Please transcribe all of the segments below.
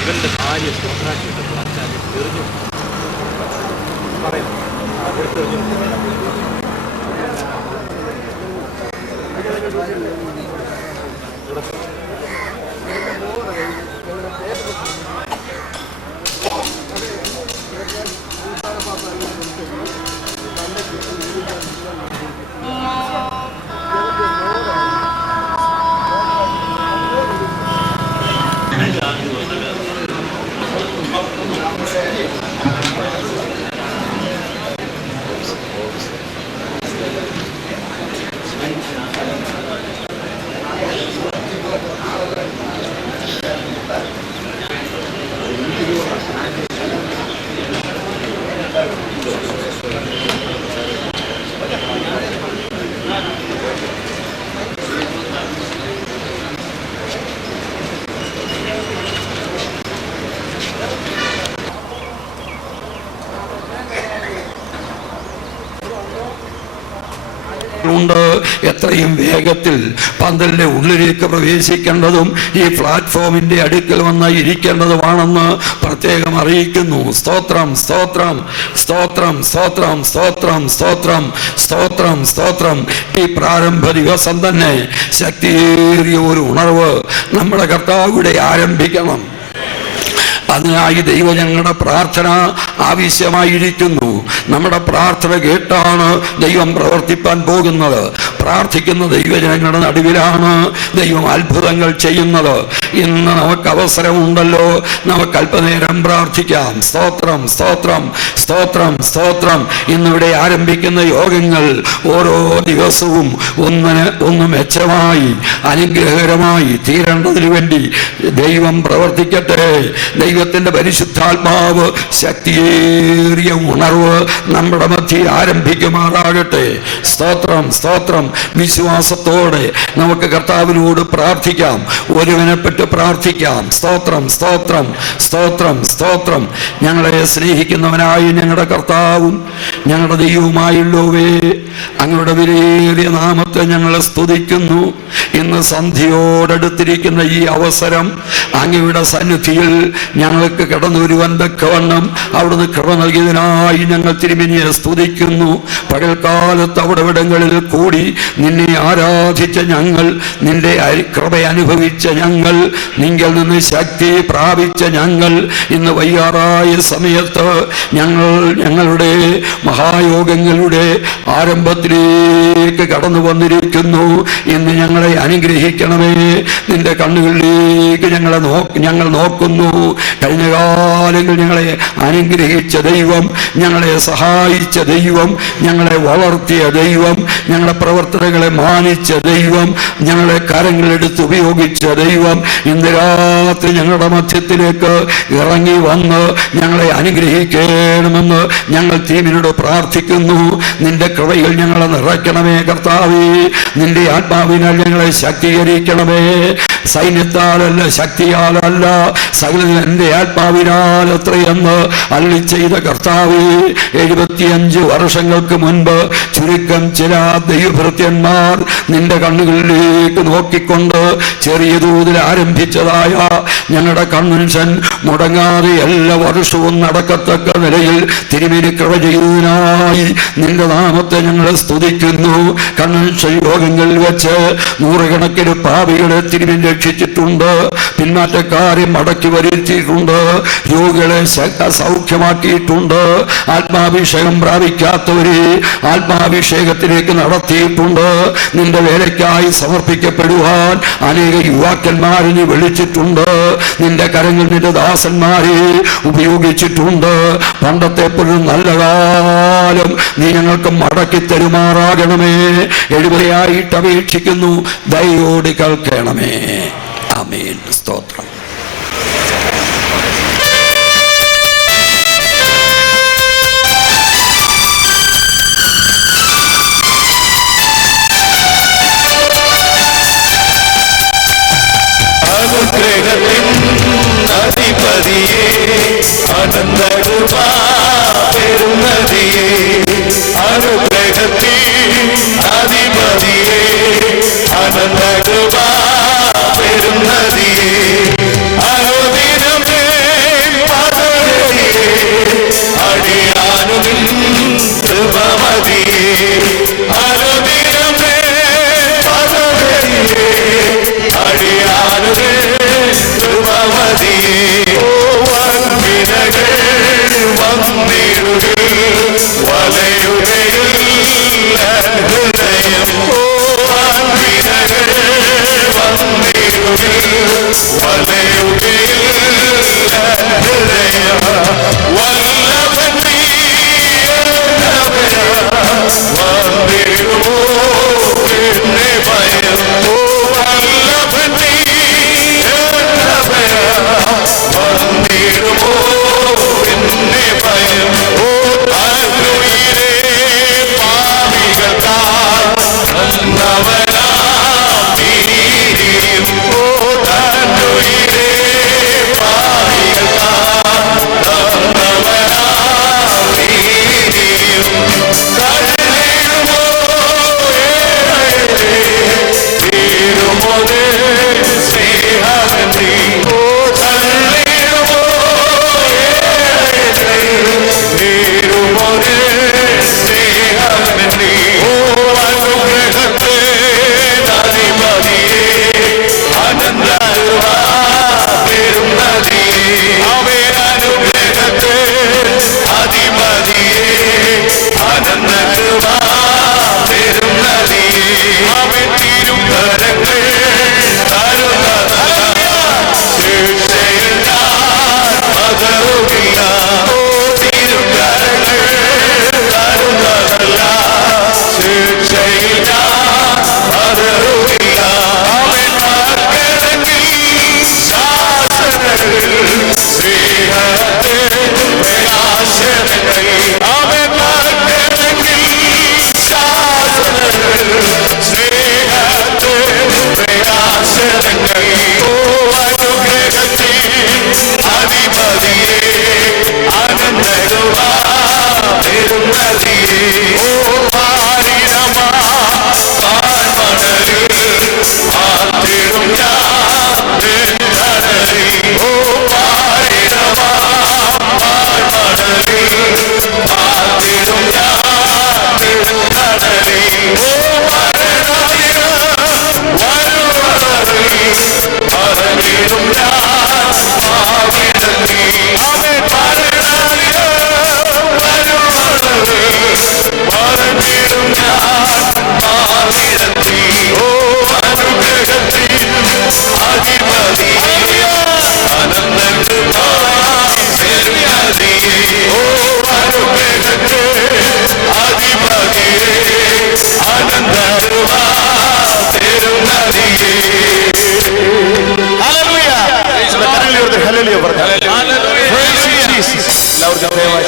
ഇവന്റെ ഭാര്യ സ്വന്തമാക്കിയിട്ട് അച്ഛൻ എറിഞ്ഞു പറയുന്നു എത്രയും വേഗത്തിൽ പന്തലിന്റെ ഉള്ളിലേക്ക് പ്രവേശിക്കേണ്ടതും ഈ പ്ലാറ്റ്ഫോമിന്റെ അടുക്കൽ വന്ന് ഇരിക്കേണ്ടതുമാണെന്ന് പ്രത്യേകം അറിയിക്കുന്നു. സ്തോത്രം സ്തോത്രം സ്തോത്രം സ്തോത്രം സ്തോത്രം സ്തോത്രം സ്തോത്രം സ്തോത്രം. ഈ പ്രാരംഭ ദിവസം തന്നെ ശക്തിയേറിയ ഒരു ഉണർവ് നമ്മുടെ കർത്താവിടെ ആരംഭിക്കണം. അതിനായി ദൈവജനങ്ങളുടെ പ്രാർത്ഥന ആവശ്യമായിരിക്കുന്നു. നമ്മുടെ പ്രാർത്ഥന കേട്ടാണ് ദൈവം പ്രവർത്തിപ്പാൻ പോകുന്നത്. പ്രാർത്ഥിക്കുന്ന ദൈവജനങ്ങളുടെ നടുവിലാണ് ദൈവം അത്ഭുതങ്ങൾ ചെയ്യുന്നത്. ഇന്ന് നമുക്ക് അവസരമുണ്ടല്ലോ, നമുക്ക് അല്പനേരം പ്രാർത്ഥിക്കാം. സ്തോത്രം സ്തോത്രം സ്തോത്രം സ്തോത്രം. ഇന്നിവിടെ ആരംഭിക്കുന്ന യോഗങ്ങൾ ഓരോ ദിവസവും ഒന്ന് മെച്ചമായി അനുഗ്രഹകരമായി തീരേണ്ടതിനു വേണ്ടി ദൈവം പ്രവർത്തിക്കട്ടെ. ദൈവത്തിന്റെ പരിശുദ്ധാത്മാവ് ശക്തിയേറിയ ഉണർവ് നമ്മുടെ മധ്യേ ആരംഭിക്കുമാറാകട്ടെ. സ്തോത്രം സ്തോത്രം. വിശ്വാസത്തോടെ നമുക്ക് കർത്താവിനോട് പ്രാർത്ഥിക്കാം, ഒരുവനെപ്പെട്ട് പ്രാർത്ഥിക്കാം. സ്തോത്രം സ്തോത്രം സ്തോത്രം സ്തോത്രം. ഞങ്ങളെ സ്നേഹിക്കുന്നവനായി ഞങ്ങളുടെ കർത്താവും ഞങ്ങളുടെ ദൈവവുമായുള്ളവേ, അങ്ങയുടെ വിലയേറിയ നാമത്തെ ഞങ്ങൾ സ്തുതിക്കുന്നു. ഇന്ന് സന്ധ്യയോടടുത്തിരിക്കുന്ന ഈ അവസരം അങ്ങയുടെ സന്നിധിയിൽ ഞങ്ങൾക്ക് കടന്നു വരുവാൻ തക്കവണ്ണം അവിടുന്ന് കൃപ നൽകിയതിനായി ഞങ്ങൾ തിരുമേനിയെ സ്തുതിക്കുന്നു. പകൽക്കാലത്ത് അവിടവിടങ്ങളിൽ കൂടി നിന്നെ ആരാധിച്ച ഞങ്ങൾ, നിന്റെ കൃപ അനുഭവിച്ച ഞങ്ങൾ, നിങ്ങൾ നിന്ന് ശക്തി പ്രാപിച്ച ഞങ്ങൾ, ഇന്ന് വയ്യാറായ സമയത്ത് ഞങ്ങളുടെ മഹായോഗങ്ങളുടെ ആരംഭത്തിലേക്ക് കടന്നു വന്നിരിക്കുന്നു. ഇന്ന് ഞങ്ങളെ അനുഗ്രഹിക്കണമേ. നിന്റെ കണ്ണുകളിലേക്ക് ഞങ്ങൾ നോക്കുന്നു. കഴിഞ്ഞ കാലങ്ങൾ ഞങ്ങളെ അനുഗ്രഹിച്ച ദൈവം, ഞങ്ങളെ സഹായിച്ച ദൈവം, ഞങ്ങളെ വളർത്തിയ ദൈവം, ഞങ്ങളുടെ പ്രവർത്തനങ്ങളെ മാനിച്ച ദൈവം, ഞങ്ങളെ കരങ്ങളെടുത്ത് ഉപയോഗിച്ച ദൈവം ഇന്ന് രാത്രി ഞങ്ങളുടെ മധ്യത്തിലേക്ക് ഇറങ്ങി വന്ന് ഞങ്ങളെ അനുഗ്രഹിക്കണമെന്ന് ഞങ്ങൾ ടീമിനോട് പ്രാർത്ഥിക്കുന്നു. നിന്റെ കൃപയിൽ ഞങ്ങളെ നിറയ്ക്കണമേ കർത്താവേ. നിന്റെ ആത്മാവിനാൽ ഞങ്ങളെ ശക്തീകരിക്കണമേ. സൈന്യത്താലല്ല, ശക്തിയാലല്ല, സകല എൻ്റെ ആത്മാവിനാൽ എത്രയെന്ന് അരുളി ചെയ്ത കർത്താവേ, 75 വർഷങ്ങൾക്ക് മുൻപ് ചുരുക്കം ചില ദൈവഭൃത്യന്മാർ നിന്റെ കണ്ണുകളിലേക്ക് നോക്കിക്കൊണ്ട് ചെറിയ തോതിൽ ആരംഭിച്ചതായ ഞങ്ങളുടെ കൺവെൻഷൻ മുടങ്ങാതെ എല്ലാ വർഷവും നടക്കത്തക്ക നിലയിൽ തിരുമേനി കൃപ ചെയ്യുന്നതിനായി നിന്റെ നാമത്തെ ഞങ്ങൾ സ്തുതിക്കുന്നു. കൺവെൻഷൻ യോഗങ്ങളിൽ വെച്ച് നൂറുകണക്കിന് പാപികളെ തിരുമേനി രക്ഷിച്ചിട്ടുണ്ട്. പിന്മാറ്റക്കാരെ മടക്കി വരുത്തിയിട്ടുണ്ട്. രോഗികളെ സൗഖ്യമാക്കിയിട്ടുണ്ട്. ആത്മാഭിഷേകം പ്രാപിക്കാത്തവരെ ആത്മാഭിഷേകത്തിലേക്ക് നടത്തിയിട്ടുണ്ട്. നിന്റെ വേലയ്ക്കായി സമർപ്പിക്കപ്പെടുവാൻ അനേക യുവാക്കന്മാരെ നീ വിളിച്ചിട്ടുണ്ട്. നിന്റെ കരങ്ങൾ നിന്റെ ദാസന്മാരെ ഉപയോഗിച്ചിട്ടുണ്ട്. പണ്ടത്തെ പോലും നല്ല കാലം നീ ഞങ്ങൾക്ക് മടക്കി തരുമാറാകണമേ. എഴുപയായിട്ട് അപേക്ഷിക്കുന്നു, ദയോടെ കേൾക്കണമേ. ആമേൻ. സ്തോത്രം. അനുഗ്രഹത്തിൻ അധിപതിയേ, അനന്തകൃപാ പെരുന്നതിയേ, അനുഗ്രഹത്തിൻ അധിപതിയേ, അനന്തകൃപാ പെരുന്നതിയേ, അനുദിനമേ പദവിയേ, അടിയാനുവിൻ കൃപമതിയേ, അനുദിനമേ പദവിയേ, അടിയാനുവിൻ കൃപമതിയേ, വൻവിനകൾ വന്നിടുകിൽ വലയുകയിൽ ഹൃദയം, വൻവിനകൾ വന്നിടുകിൽ വലയുകയിൽ ഹൃദയം, വല്ലഭൻ നീ വന്നിടുമോ എന്നെ ഭയം, വല്ലഭൻ നീ വന്നിടുമോ എന്നെ ഭയം, താഴ്ന്നുയിരേ പാപികൾക്കാൽ നന്നവനാം നീതിയും, താഴ്ന്നുയിരേ പാപികൾക്കാൽ നന്നവനാം നീതിയും, തള്ളിടുമോ തീരുമോ സ്നേഹമന്ത്രി, തള്ളിടുമോ തീരുമോ സ്നേഹമന്ത്രി, അനുഗ്രഹത്തെ നദിമതിയേ, അനന്തകൃപാ പെരുന്നതിയേ, അവൻ അനുഗ്രഹത്തെ അധിപതിയേ, അനന്തകൃപാ പെരുന്നതിയേ, അവൻ തിരുക്കരങ്ങൾ തരുന്നതല്ല, ശിക്ഷയിൽ ഞാൻ പതറുകില്ല, തിരുക്കരങ്ങൾ തരുന്നതല്ല, ശിക്ഷയിൽ ഞാൻ പതറുകില്ല, അവൻ മക്കളെങ്കിൽ ശാസനകൾ സ്നേഹത്തെ പ്രകാശനങ്ങൾ, അവൻ മക്കളെങ്കിൽ ശാസനകൾ സ്നേഹത്തെ പ്രകാശനങ്ങൾ, അനുഗ്രഹത്തിൽ അധിപതിയേ, അനന്തകൃപാ പെരുന്നതിയേ, എല്ലാവർക്കും ദയവായി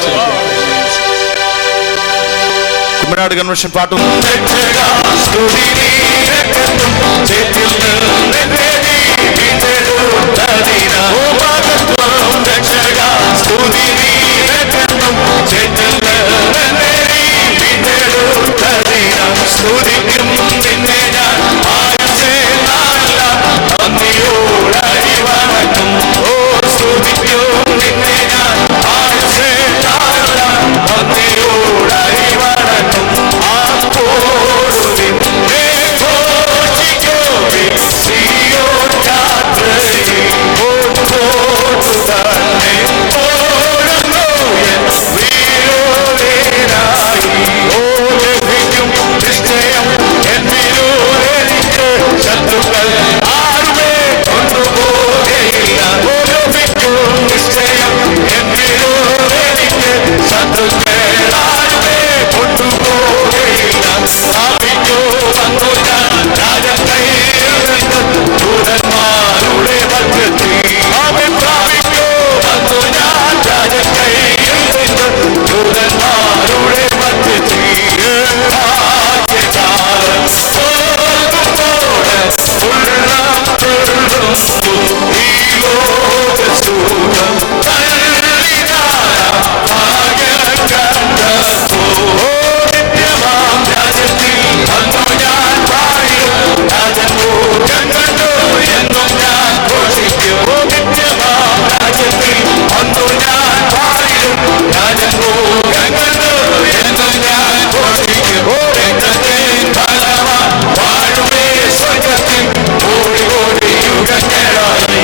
കുമ്മനാട് കൺവെൻഷൻ പാട്ടും സ്തുതിക്കും നിന്നെ ഞാൻ നന്ദിയോടരിവണക്കും. ഓ സ്തുതിക്കും നിന്നെ ഞാൻ നന്ദിയോടരിവണക്കും. ആപ്പോഴും സിയോൻ യാത്രയിൽ ഓർത്തോട്ടു തന്നെ ഓടുന്നു എൻ വീരോധേനായി. ഓ ലഭിക്കും നിശ്ചയം എൻ വിരോധനിക്ക് ശത്രുക്കൾ ആരുമേ കൊണ്ടുപോകയില്ല. ഓ ലഭിക്കും നിശ്ചയം എൻ വിരോധനിക്ക് ശത്രുക്കൾ ആരുമേ കൊണ്ടുപോകയില്ല. സ്ഥാപിക്കോ വന്നു ഞാൻ രാജൻ കയ്യിൽ നിന്ന് ദൂതന്മാരുടെ മധ്യത്തിൽ. അവൻ സ്ഥാപിക്കോ വന്നു ഞാൻ രാജൻ കയ്യിൽ നിന്ന് ദൂതന്മാരുടെ മധ്യത്തിൽ. ഭാഗ്യകാലം പോകുമ്പോഴ് ഉള്ളം തുള്ളുന്നു ഈ ലോകസുഖം തള്ളിനാരാ ഭാഗ്യം കണ്ടെത്തോ. നിത്യമാം രാജ്യത്തിൽ വന്നു ഞാൻ പാടും രാജൻ മുഖം കണ്ടു എന്നും ഞാൻ ഘോഷിക്കും. നിത്യമാം രാജ്യത്തിൽ വന്നു ഞാൻ പാടും രാജൻ മുഖം കണ്ടു എന്നും ഞാൻ ഘോഷിക്കും. രക്തത്തിൻ ഫലമാം വാഴുമേ സ്വർഗ്ഗത്തിൽ കോടി കോടി യുഗങ്ങളായി.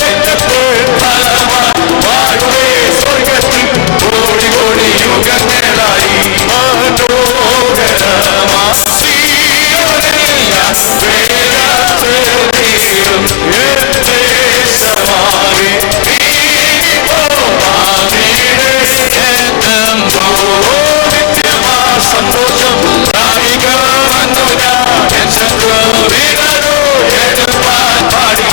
രക്തത്തിൻ ഫലമാം വാഴുമേ സ്വർഗ്ഗത്തിൽ കോടി കോടി യുഗങ്ങളായി. മനോഹരമാ സിയോനിൽ ഞാൻ വേഗത്തിലും എൻ ദേശമാകെ നിത്യമാ സന്തോഷം പ്രാപിക വന്നു ഞാൻ എൻ ശത്രുവിനോ എടുപ്പാൻ പാടി.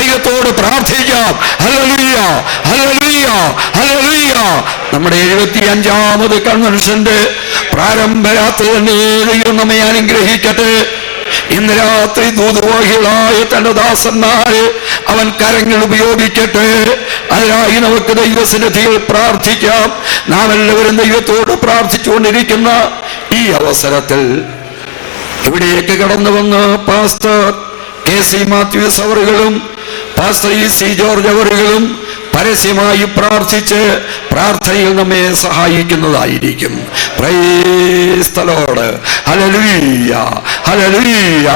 ദൈവത്തോട് പ്രാർത്ഥിക്കാം. Hallelujah, hallelujah, hallelujah. നമ്മുടെ 75ാമത് കൺവെൻഷന്റെ പ്രാരംഭരാത്രി തന്നെ ദൈവം നമ്മെ അനുഗ്രഹിക്കട്ടെ. ഇന്ന് രാത്രി ദൂതവാഹികളായ തന്റെ ദാസന്മാരെ അവൻ കരങ്ങൾ ഉപയോഗിക്കട്ടെ. അതിനായി നമുക്ക് ദൈവസന്നിധിയിൽ പ്രാർത്ഥിക്കാം. നാം എല്ലാവരും ദൈവത്തോട് പ്രാർത്ഥിച്ചുകൊണ്ടിരിക്കുന്ന ഈ അവസരത്തിൽ ഇവിടേക്ക് കടന്നു വന്ന് പാസ്റ്റർ KC മാത്യൂസ് അവറുകളും പാസ്റ്റർ EC ജോർജ് അവറുകളും പരസ്യമായി പ്രാർത്ഥിച്ച് പ്രാർത്ഥനയിൽ നമ്മെ സഹായിക്കുന്നതായിരിക്കും. Praise the Lord. Hallelujah, hallelujah,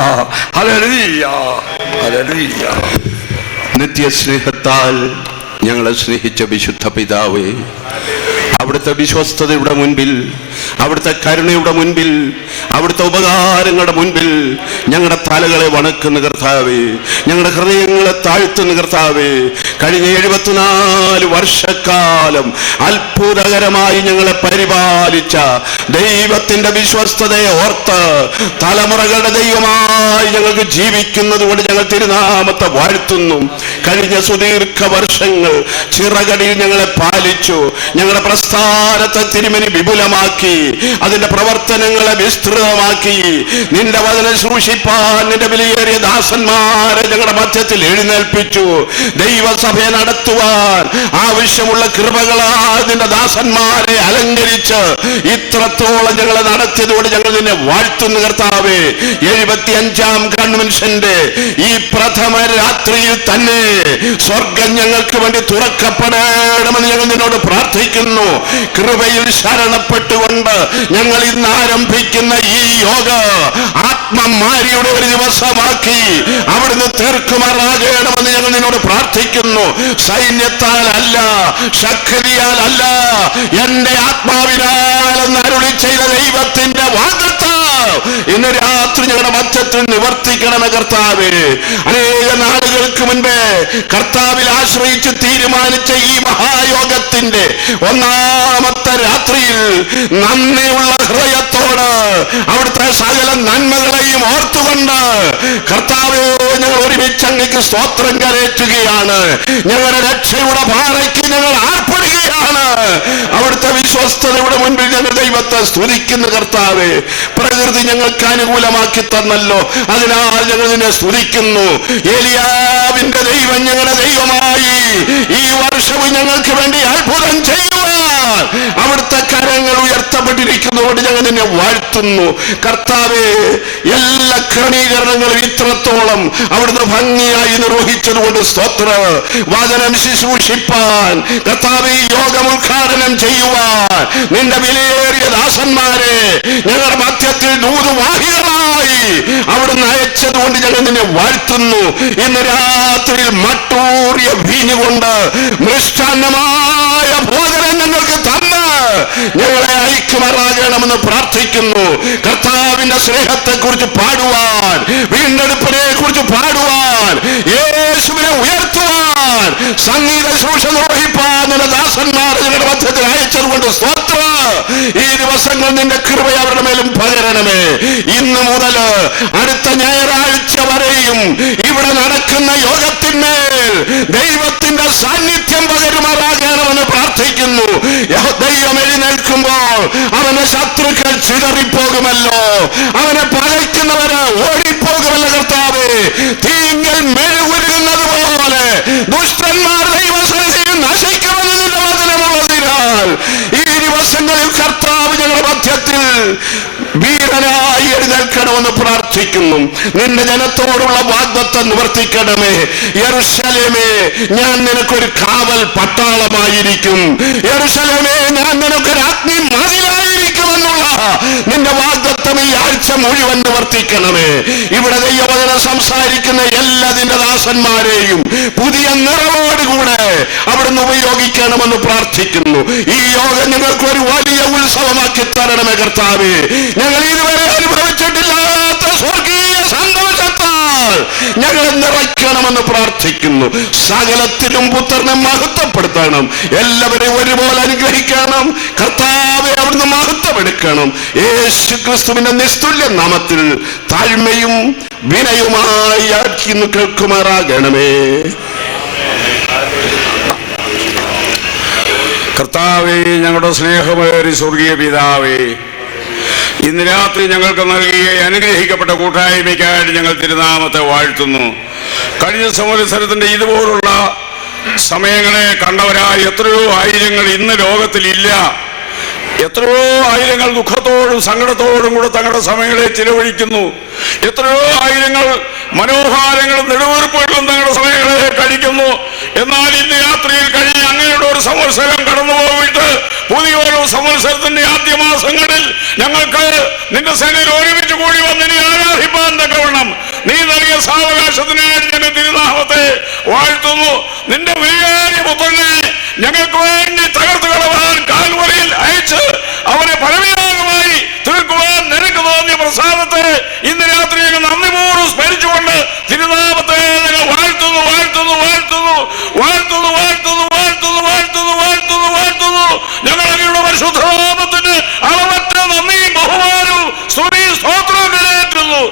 hallelujah, hallelujah. നിത്യസ്നേഹത്താൽ ഞങ്ങളെ സ്നേഹിച്ച വിശുദ്ധ പിതാവേ, അവിടുത്തെ വിശ്വസ്തതയുടെ മുൻപിൽ, അവിടുത്തെ കരുണയുടെ മുൻപിൽ, അവിടുത്തെ ഉപകാരങ്ങളുടെ മുൻപിൽ ഞങ്ങളുടെ തലകളെ വണക്കുന്ന കർത്താവേ, ഞങ്ങളുടെ ഹൃദയങ്ങളെ താഴ്ത്തുന്ന കർത്താവേ, കഴിഞ്ഞ 74 വർഷക്കാലം അത്ഭുതകരമായി ഞങ്ങളെ പരിപാലിച്ച ദൈവത്തിന്റെ വിശ്വസ്തതയെ ഓർത്ത് തലമുറകളുടെ ദൈവമായി ഞങ്ങൾക്ക് ജീവിക്കുന്നത് കൊണ്ട് ഞങ്ങൾ തിരുനാമത്തെ വാഴ്ത്തുന്നു. കഴിഞ്ഞ സുദീർഘ വർഷങ്ങൾ ചിറകടിയിൽ ഞങ്ങളെ പാലിച്ചു. ഞങ്ങളുടെ പ്രസ്ഥാനത്തെ തിരുമനി വിപുലമാക്കി. അതിന്റെ പ്രവർത്തനങ്ങളെ വിസ്തൃതമാക്കി. നിന്റെ വചനം സൂക്ഷിപ്പാൻ നിന്റെ വിലയേറിയ ദാസന്മാരെ ഞങ്ങളുടെ മധ്യത്തിൽ എഴുന്നേൽപ്പിച്ചു. ദൈവസഭയെ നടത്തുവാൻ ആവശ്യമുള്ള കൃപകളാൽ നിന്റെ ദാസന്മാരെ അലങ്കരിച്ച് ഇത്രത്തോളം ഞങ്ങളെ നടത്തിയതുകൊണ്ട് ഞങ്ങൾ നിന്നെ വാഴ്ത്തുന്നു കർത്താവേ. 75-ാം കൺവെൻഷന്റെ ഈ പ്രഥമ രാത്രിയിൽ തന്നെ സ്വർഗം ഞങ്ങൾക്ക് വേണ്ടി തുറക്കപ്പെടണമെന്ന് ഞങ്ങൾ നിന്നോട് പ്രാർത്ഥിക്കുന്നു. കൃപയിൽ ശരണപ്പെട്ടുകൊണ്ട് ഞങ്ങൾ ഇന്ന് ആരംഭിക്കുന്ന ഈ യോഗ ആത്മമാരിയുടെ ഒരു ദിവസമാക്കി അവിടുന്ന് തീർക്കുമാറാകണമെന്ന് ഞങ്ങൾ നിന്നോട് പ്രാർത്ഥിക്കുന്നു. സൈന്യത്താൽ അല്ല, ശക്തിയാൽ അല്ല, എന്റെ ആത്മാവിനാൽ എന്ന് അരുളി ചെയ്ത ദൈവത്തിന്റെ വാഗ്ദത്തം ഇന്ന് രാത്രി ഞങ്ങളുടെ മധ്യത്തിൽ നിവർത്തിക്കണമേ കർത്താവേ. അനേക നാളുകൾക്ക് മുൻപേ കർത്താവിൽ ആശ്രയിച്ച് തീരുമാനിച്ച ഈ മഹായോഗത്തിന്റെ ഒന്നാമത്തെ രാത്രിയിൽ നന്ദിയുള്ള ഹൃദയത്തോട് അവിടുത്തെ സകല നന്മകളെയും ഓർത്തുകൊണ്ട് കർത്താവേ ഞങ്ങൾ ഒരുമിച്ച് അങ്ങേക്ക് സ്തോത്രം കരയറ്റുകയാണ്. ഞങ്ങളുടെ രക്ഷയുടെ പാറയ്ക്ക് ഞങ്ങൾ ആർപ്പെടുകയാണ്. അവിടുത്തെ വിശ്വസ്തതയുടെ മുൻപിൽ ഞങ്ങൾ ദൈവത്തെ സ്തുതിക്കുന്നു കർത്താവേ. പ്രകൃതി ഞങ്ങൾക്ക് അനുകൂലമാക്കി തന്നല്ലോ, അതിനാൽ ഞങ്ങൾ നിന്നെ സ്തുതിക്കുന്നു. ഏലിയാവിന്റെ ദൈവം ഞങ്ങളുടെ ദൈവമായി ഈ വർഷവും ഞങ്ങൾക്ക് വേണ്ടി അത്ഭുതം ചെയ്യുവാൻ അവിടുത്തെ കരങ്ങൾ ഉയർത്തപ്പെട്ടിരിക്കുന്നതുകൊണ്ട് ഞങ്ങൾ നിന്നെ വാഴ്ത്തുന്നു കർത്താവേ. എല്ലാ ക്രമീകരണങ്ങളും ഇത്രത്തോളം അവിടുന്ന് ഭംഗിയായി നിർവഹിച്ചതുകൊണ്ട് സ്തോത്രം. വചനം ശുശ്രൂഷിപ്പാൻ കർത്താവേ, യോഗം ഉദ്ഘാടനം ചെയ്യുവാൻ നിന്റെ വിലയേറിയ ദാസന്മാരെ ഞങ്ങളുടെ മധ്യത്തിൽ ദൂതുവാഹികളായി അവിടുന്ന് അയച്ചതുകൊണ്ട് ഞങ്ങൾ നിന്നെ വാഴ്ത്തുന്നു. ഇന്ന് രാത്രിയിൽ മട്ടൂറിയ വീഞ്ഞുകൊണ്ട് മൃഷ്ടാന്നമായ ഭോജനം ഞങ്ങൾക്ക് തന്ന് ഞങ്ങളെ ഐക്യമാറാകണമെന്ന് പ്രാർത്ഥിക്കുന്നു. കർത്താവിന്റെ സ്നേഹത്തെ കുറിച്ച് പാടുവാൻ, വീണ്ടെടുപ്പിനെ കുറിച്ച് പാടുവാൻ, യേശുവിനെ ഉയർത്തുവാൻ, സംഗീത ശുശ്രൂഷ നിർവഹിപ്പാൻ നിന്റെ ദാസന്മാർ ഞങ്ങളുടെ മധ്യത്തിൽ അയച്ചതുകൊണ്ട് സ്തോത്രം. ഈ ദിവസങ്ങൾ നിന്റെ കൃപ അവരുടെ മേലും പകരണമേ. ഇന്ന് മുതൽ അടുത്ത ഞായറാഴ്ച വരെയും ഇവിടെ നടക്കുന്ന യോഗത്തിന്മേൽ ദൈവത്തിന്റെ സാന്നിധ്യം പകരുമാറാകണമെന്ന് പ്രാർത്ഥിക്കുന്നു. ദൈവം എഴുന്നേൽക്കുമ്പോൾ അവന്റെ ശത്രുക്കൾ ചിതറിപ്പോകുമല്ലോ, അവനെ പകയ്ക്കുന്നവര് ഓടിപ്പോകുമല്ലോ കർത്താവേ. തീങ്കൽ മെഴുകുരുകുന്നത് പോലെ ദുഷ്ടന്മാർ ദൈവസന്നിധിയിൽ നശിക്കുമെന്ന് നിന്റെ വചനമുള്ളതിനാൽ ഈ ദിവസങ്ങളിൽ കർത്താവ് ഞങ്ങളുടെ മധ്യത്തിൽ വീരനായി എഴുന്നേൽക്കണമെന്ന് പ്രാർത്ഥിക്കുന്നു. നിന്റെ ജനത്തോടുള്ള വാഗ്ദത്തം നിവർത്തിക്കണമേ. യെരൂശലേമേ, ഞാൻ നിനക്കൊരു കാവൽ പട്ടാളമായിരിക്കും. യെരൂശലേമേ, ഞാൻ നിനക്കൊരു അഗ്നി മതിലായിരിക്കുമെന്നുള്ള നിന്റെ വാഗ്ദത്തം ഈ ആഴ്ച മുഴുവൻ നിവർത്തിക്കണമേ. ഇവിടെ ദൈവവചനം സംസാരിക്കുന്ന എല്ലാ നിന്റെ ദാസന്മാരെയും പുതിയ നിറവോടുകൂടെ അവിടുന്ന് ഉപയോഗിക്കണമെന്ന് പ്രാർത്ഥിക്കുന്നു. ഈ യോഗം ഞങ്ങൾക്ക് ഒരു വലിയ ഉത്സവമാക്കി തരണമേ കർത്താവേ. ഞങ്ങൾ ഇതുവരെ അനുഭവിച്ചിട്ടില്ലാത്ത സ്വർഗീയ സന്തോഷത്താൽ ഞങ്ങൾ നിറയ്ക്കണമെന്ന് പ്രാർത്ഥിക്കുന്നു. സകലത്തിലും പുത്രനെ മഹത്വപ്പെടുത്തണം, എല്ലാവരെയും ഒരുപോലെ അനുഗ്രഹിക്കണം കർത്താവെ. അവിടുന്ന് മഹത്വമെടുക്കണം. യേശു ക്രിസ്തുവിന്റെ നിസ്തുല്യ നാമത്തിൽ താഴ്മയും വിനയുമായി ആക്കിന്ന് കേൾക്കുമാറാകണമേ. കർത്താവേ, ഞങ്ങളുടെ സ്നേഹമേറിയ സ്വർഗീയ പിതാവേ, ഇന്ന് രാത്രി ഞങ്ങൾക്ക് നൽകിയ അനുഗ്രഹിക്കപ്പെട്ട കൂട്ടായ്മയ്ക്കായിട്ട് ഞങ്ങൾ തിരുനാമത്തെ വാഴ്ത്തുന്നു. കഴിഞ്ഞ സംവത്സരത്തിന്റെ ഇതുപോലുള്ള സമയങ്ങളെ കണ്ടവരായ എത്രയോ ആയിരങ്ങൾ ഇന്ന് ലോകത്തിലില്ല. എത്രയോ ആയിരങ്ങൾ ദുഃഖത്തോടും സങ്കടത്തോടും കൂടെ തങ്ങളുടെ സമയങ്ങളെ ചിലവഴിക്കുന്നു. എത്രയോ ആയിരങ്ങൾ മനോഹാരങ്ങളും നെടുവീർപ്പുകളും തങ്ങളുടെ സമയങ്ങളെ കഴിക്കുന്നു. എന്നാൽ ഇന്ന് രാത്രിയിൽ കഴിഞ്ഞ് അങ്ങയുടെ ഒരു സംവത്സരം കടന്നു പോയിട്ട് പുതിയൊരു സംവത്സരത്തിന്റെ ആദ്യ മാസങ്ങളിൽ ഞങ്ങൾക്ക് നിന്റെ സേനയിൽ ഒരുമിച്ച് കൂടി വന്നിനി ആരാധിപ്പാൻ തക്കവണ്ണം നീ നൽകിയ സാവകാശത്തിനായിട്ട് ഞങ്ങൾ തിരുനാമത്തെ വാഴ്ത്തുന്നു. നിന്റെ വിലയേറിയ പുത്രനെ ഞങ്ങൾക്ക് വേണ്ടി തകർത്ത് കളവാൻ കാൽവരിയിൽ അയച്ച് അവനെ പരമയാഗമായി തീർക്കുവാൻ നിനക്ക് തോന്നിയ പ്രസാദത്തെ ഇന്ന് രാത്രി ഞങ്ങൾ നന്ദിപൂർവ്വം സ്മരിച്ചുകൊണ്ട് തിരുനാമത്തെ ഞങ്ങൾ വാഴ്ത്തുന്നു വാഴ്ത്തുന്നു വാഴ്ത്തുന്നു വാഴ്ത്തുന്നു വാഴ്ത്തുന്നു വാഴ്ത്തുന്നു വാഴ്ത്തുന്നു വാഴ്ത്തുന്നു വാഴ്ത്തുന്നു. ഞങ്ങൾ അങ്ങയുടെ പരിശുദ്ധനാമത്തിന് അളവറ്റ നന്ദിയും ബഹുമാനവും സ്തുതിയും സ്തോത്രവും നിലനിൽക്കുന്നു.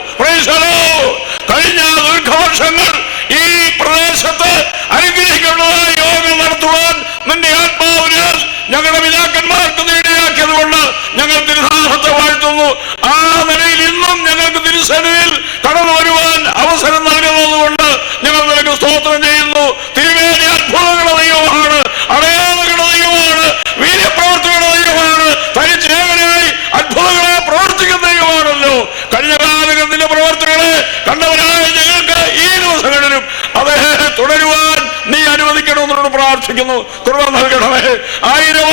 കഴിഞ്ഞ ദീർഘവർഷങ്ങൾ ഈ പ്രദേശത്ത് അനുഗ്രഹിക്കുന്നതായ യോഗം നടത്തുവാൻ നിന്റെ ആത്മാവിനാൽ ഞങ്ങളുടെ പിതാക്കന്മാർക്ക് നേടിയാക്കിയ ചെയ്തുകൊണ്ട് ഞങ്ങൾ തിരുനാമത്തെ വാഴ്ത്തുന്നു. ആ നിലയിൽ ഇന്നും ഞങ്ങൾക്ക് തിരുസന്നിധിയിൽ കടന്നു വരുവാൻ അവസരം നൽകുന്നതുകൊണ്ട് ഞങ്ങൾ നിനക്ക് സ്തോത്രം ചെയ്യുന്നു. തിരുമേനി അത്ഭുതങ്ങളുടെ ദൈവമാണ്, അടയാളങ്ങളുടെ ദൈവമാണ്, വീര്യപ്രവർത്തികളുടെ ദൈവമാണ്, തനിച്ചേവനായി അത്ഭുതങ്ങളെ പ്രവർത്തിക്കുന്ന ദൈവമാണല്ലോ. കഴിഞ്ഞ കാലഘട്ടത്തിന്റെ പ്രവർത്തനങ്ങളെ കണ്ടവരായ ഞങ്ങൾക്ക് ഈ ദിവസങ്ങളിലും അതേ തുടരുവാൻ നീ അനുവദിക്കണമെന്നോട് പ്രാർത്ഥിക്കുന്നു. കൃപ നൽകണമേ. ആയിരം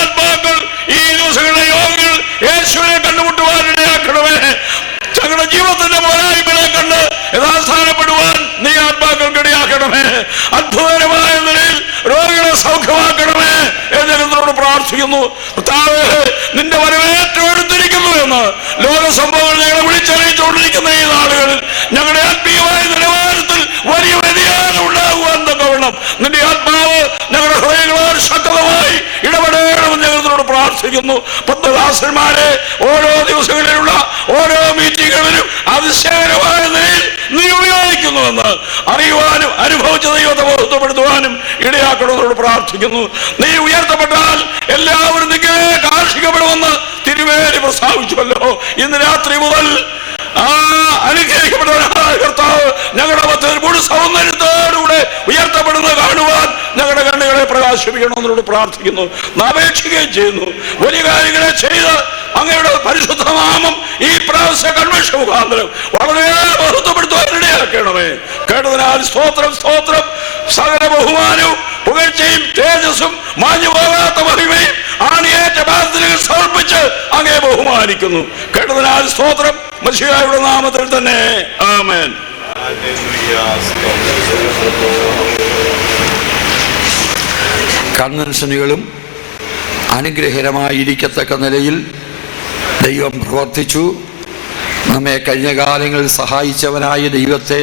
ആത്മാക്കൾ ഈ ദിവസങ്ങളിലെ യോഗങ്ങൾ യേശുവിനെ കണ്ടുമുട്ടുവാൻ ഇടയാക്കണമേ. ഞങ്ങളുടെ ജീവിതത്തിന്റെ പോരായ്മകളെ കണ്ട് യഥാസ്ഥാനപ്പെടുവാൻ നീ ആത്മാക്കൾക്ക് ഇടയാക്കണമേ. അത്ഭുതകരമായ നിലയിൽ രോഗികളെ സൗഖ്യമാക്കണമേ എന്ന് ഞങ്ങളോട് പ്രാർത്ഥിക്കുന്നു. കർത്താവേ, നിന്റെ വരവേറ്റെടുത്തിരിക്കുന്നു എന്ന് ലോക സംഭവങ്ങൾ ഞങ്ങളെ വിളിച്ചറിയിച്ചുകൊണ്ടിരിക്കുന്ന ഈ നാളുകളിൽ ഞങ്ങളുടെ ആത്മീയമായ നിലവാരത്തിൽ വലിയ വ്യതിയാനം ഉണ്ടാകുവാൻ തക്കവണ്ണം നിന്റെ ആത്മാവ് ഞങ്ങളുടെ ഹൃദയങ്ങളോട് ശക്തമായി ഇടപെടണമെന്ന് ഞങ്ങളോട് പ്രാർത്ഥിക്കുന്നു. പത്മദാസന്മാരെ ഓരോ ദിവസങ്ങളിലുള്ള ഓരോ മീറ്റിങ്ങുകളിലും അതിശയകരമായ നിലയിൽ നീ ഉപയോഗിക്കുന്നുവെന്ന് അറിയുവാനും അനുഭവിച്ച ദൈവത്തെ ബോധപ്പെടുത്തുവാനും ഇടയാക്കണമെന്നോട് പ്രാർത്ഥിക്കുന്നു. നീ ഉയർത്തപ്പെട്ടാൽ എല്ലാവരും നിങ്ങളെ കാർഷികപ്പെടുമെന്ന് തിരുവേലി പ്രസ്താവിച്ചുവല്ലോ. ഇന്ന് രാത്രി മുതൽ ആ അനുഗ്രഹിക്കപ്പെട്ടവനായ കർത്താവ് ഞങ്ങളുടെ മധ്യത്തിൽ മുഴു സൗന്ദര്യത്തോടുകൂടെ ഉയർത്തപ്പെടുന്നത് കാണുവാൻ ഞങ്ങളുടെ കണ്ണുകളെ പ്രകാശിപ്പിക്കണമെന്നോട് പ്രാർത്ഥിക്കുന്നു, അപേക്ഷിക്കുകയും ചെയ്യുന്നു. വലിയ കാര്യങ്ങളെ ചെയ്ത് അങ്ങയുടെ പരിശുദ്ധ നാമം ഈ പ്രാവശ്യ കൺവെൻഷൻ മുഖാന്തരം വളരെയേറെ ബഹുത്വപ്പെടുത്തുവാൻ ഇടയാക്കണമേ. കേട്ടതിനാൽ സ്തോത്രം, സ്തോത്രം. സകല ബഹുമാനവും പുകഴ്ചയും തേജസ്സും മാഞ്ഞു പോകാത്ത മഹിമയും ആണിയേറ്റ ബാധനകൾ സമർപ്പിച്ച് അങ്ങേ ബഹുമാനിക്കുന്നു. കേട്ടതിനാൽ സ്തോത്രം. മശിഹായുടെ നാമത്തിൽ തന്നെ ആമേൻ. കൺവെൻഷനുകളും അനുഗ്രഹകരമായിരിക്കത്തക്ക നിലയിൽ ദൈവം പ്രവർത്തിച്ചു. നമ്മെ കഴിഞ്ഞ കാലങ്ങളിൽ സഹായിച്ചവനായ ദൈവത്തെ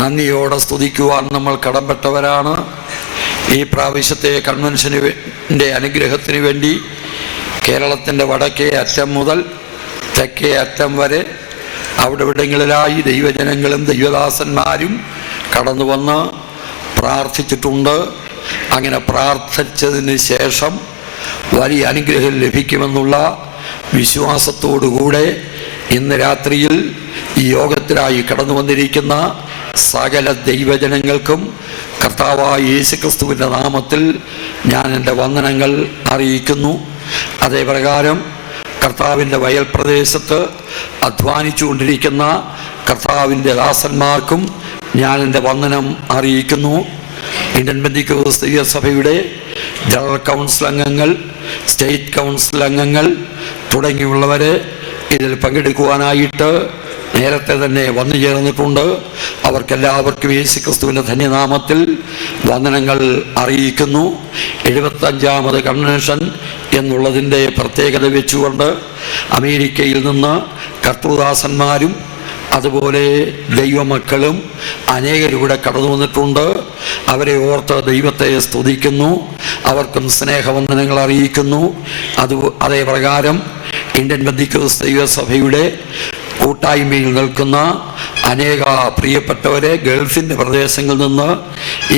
നന്ദിയോടെ സ്തുതിക്കുവാൻ നമ്മൾ കടപ്പെട്ടവരാണ്. ഈ പ്രാവശ്യത്തെ കൺവെൻഷൻ്റെ അനുഗ്രഹത്തിന് വേണ്ടി കേരളത്തിൻ്റെ വടക്കേ അറ്റം മുതൽ തെക്കേ അറ്റം വരെ അവിടെ ഇവിടങ്ങളിലായി ദൈവജനങ്ങളും ദൈവദാസന്മാരും കടന്നു വന്ന് പ്രാർത്ഥിച്ചിട്ടുണ്ട്. അങ്ങനെ പ്രാർത്ഥിച്ചതിന് ശേഷം വലിയ അനുഗ്രഹം ലഭിക്കുമെന്നുള്ള വിശ്വാസത്തോടുകൂടെ ഇന്ന് രാത്രിയിൽ ഈ യോഗത്തിലായി കടന്നു വന്നിരിക്കുന്ന സകല ദൈവജനങ്ങൾക്കും കർത്താവായ യേശുക്രിസ്തുവിൻ്റെ നാമത്തിൽ ഞാൻ എൻ്റെ വന്ദനങ്ങൾ അറിയിക്കുന്നു. അതേപ്രകാരം കർത്താവിൻ്റെ വയൽ പ്രദേശത്ത് അധ്വാനിച്ചുകൊണ്ടിരിക്കുന്ന കർത്താവിൻ്റെ ദാസന്മാർക്കും ഞാൻ എൻ്റെ വന്ദനം അറിയിക്കുന്നു. ഇന്ത്യൻ പെന്തക്കോസ്ത് സഭയുടെ ജനറൽ കൗൺസിൽ അംഗങ്ങൾ, സ്റ്റേറ്റ് കൗൺസിൽ അംഗങ്ങൾ തുടങ്ങിയുള്ളവരെ ഇതിൽ പങ്കെടുക്കുവാനായിട്ട് നേരത്തെ തന്നെ വന്നു ചേർന്നിട്ടുണ്ട്. അവർക്കെല്ലാവർക്കും യേശുക്രിസ്തുവിൻ്റെ ധന്യനാമത്തിൽ വന്ദനങ്ങൾ അറിയിക്കുന്നു. 75ാമത് കൺവെൻഷൻ എന്നുള്ളതിൻ്റെ പ്രത്യേകത വെച്ചുകൊണ്ട് അമേരിക്കയിൽ നിന്ന് കർത്തൃദാസന്മാരും അതുപോലെ ദൈവമക്കളും അനേകരിവിടെ കടന്നു വന്നിട്ടുണ്ട്. അവരെ ഓർത്ത് ദൈവത്തെ സ്തുതിക്കുന്നു, അവർക്കും സ്നേഹവന്ദനങ്ങൾ അറിയിക്കുന്നു. അതേ പ്രകാരം ഇന്ത്യൻ പെന്തക്കോസ്ത് ദൈവസഭയുടെ കൂട്ടായ്മയിൽ നിൽക്കുന്ന അനേക പ്രിയപ്പെട്ടവരെ ഗൾഫിൻ്റെ പ്രദേശങ്ങളിൽ നിന്ന്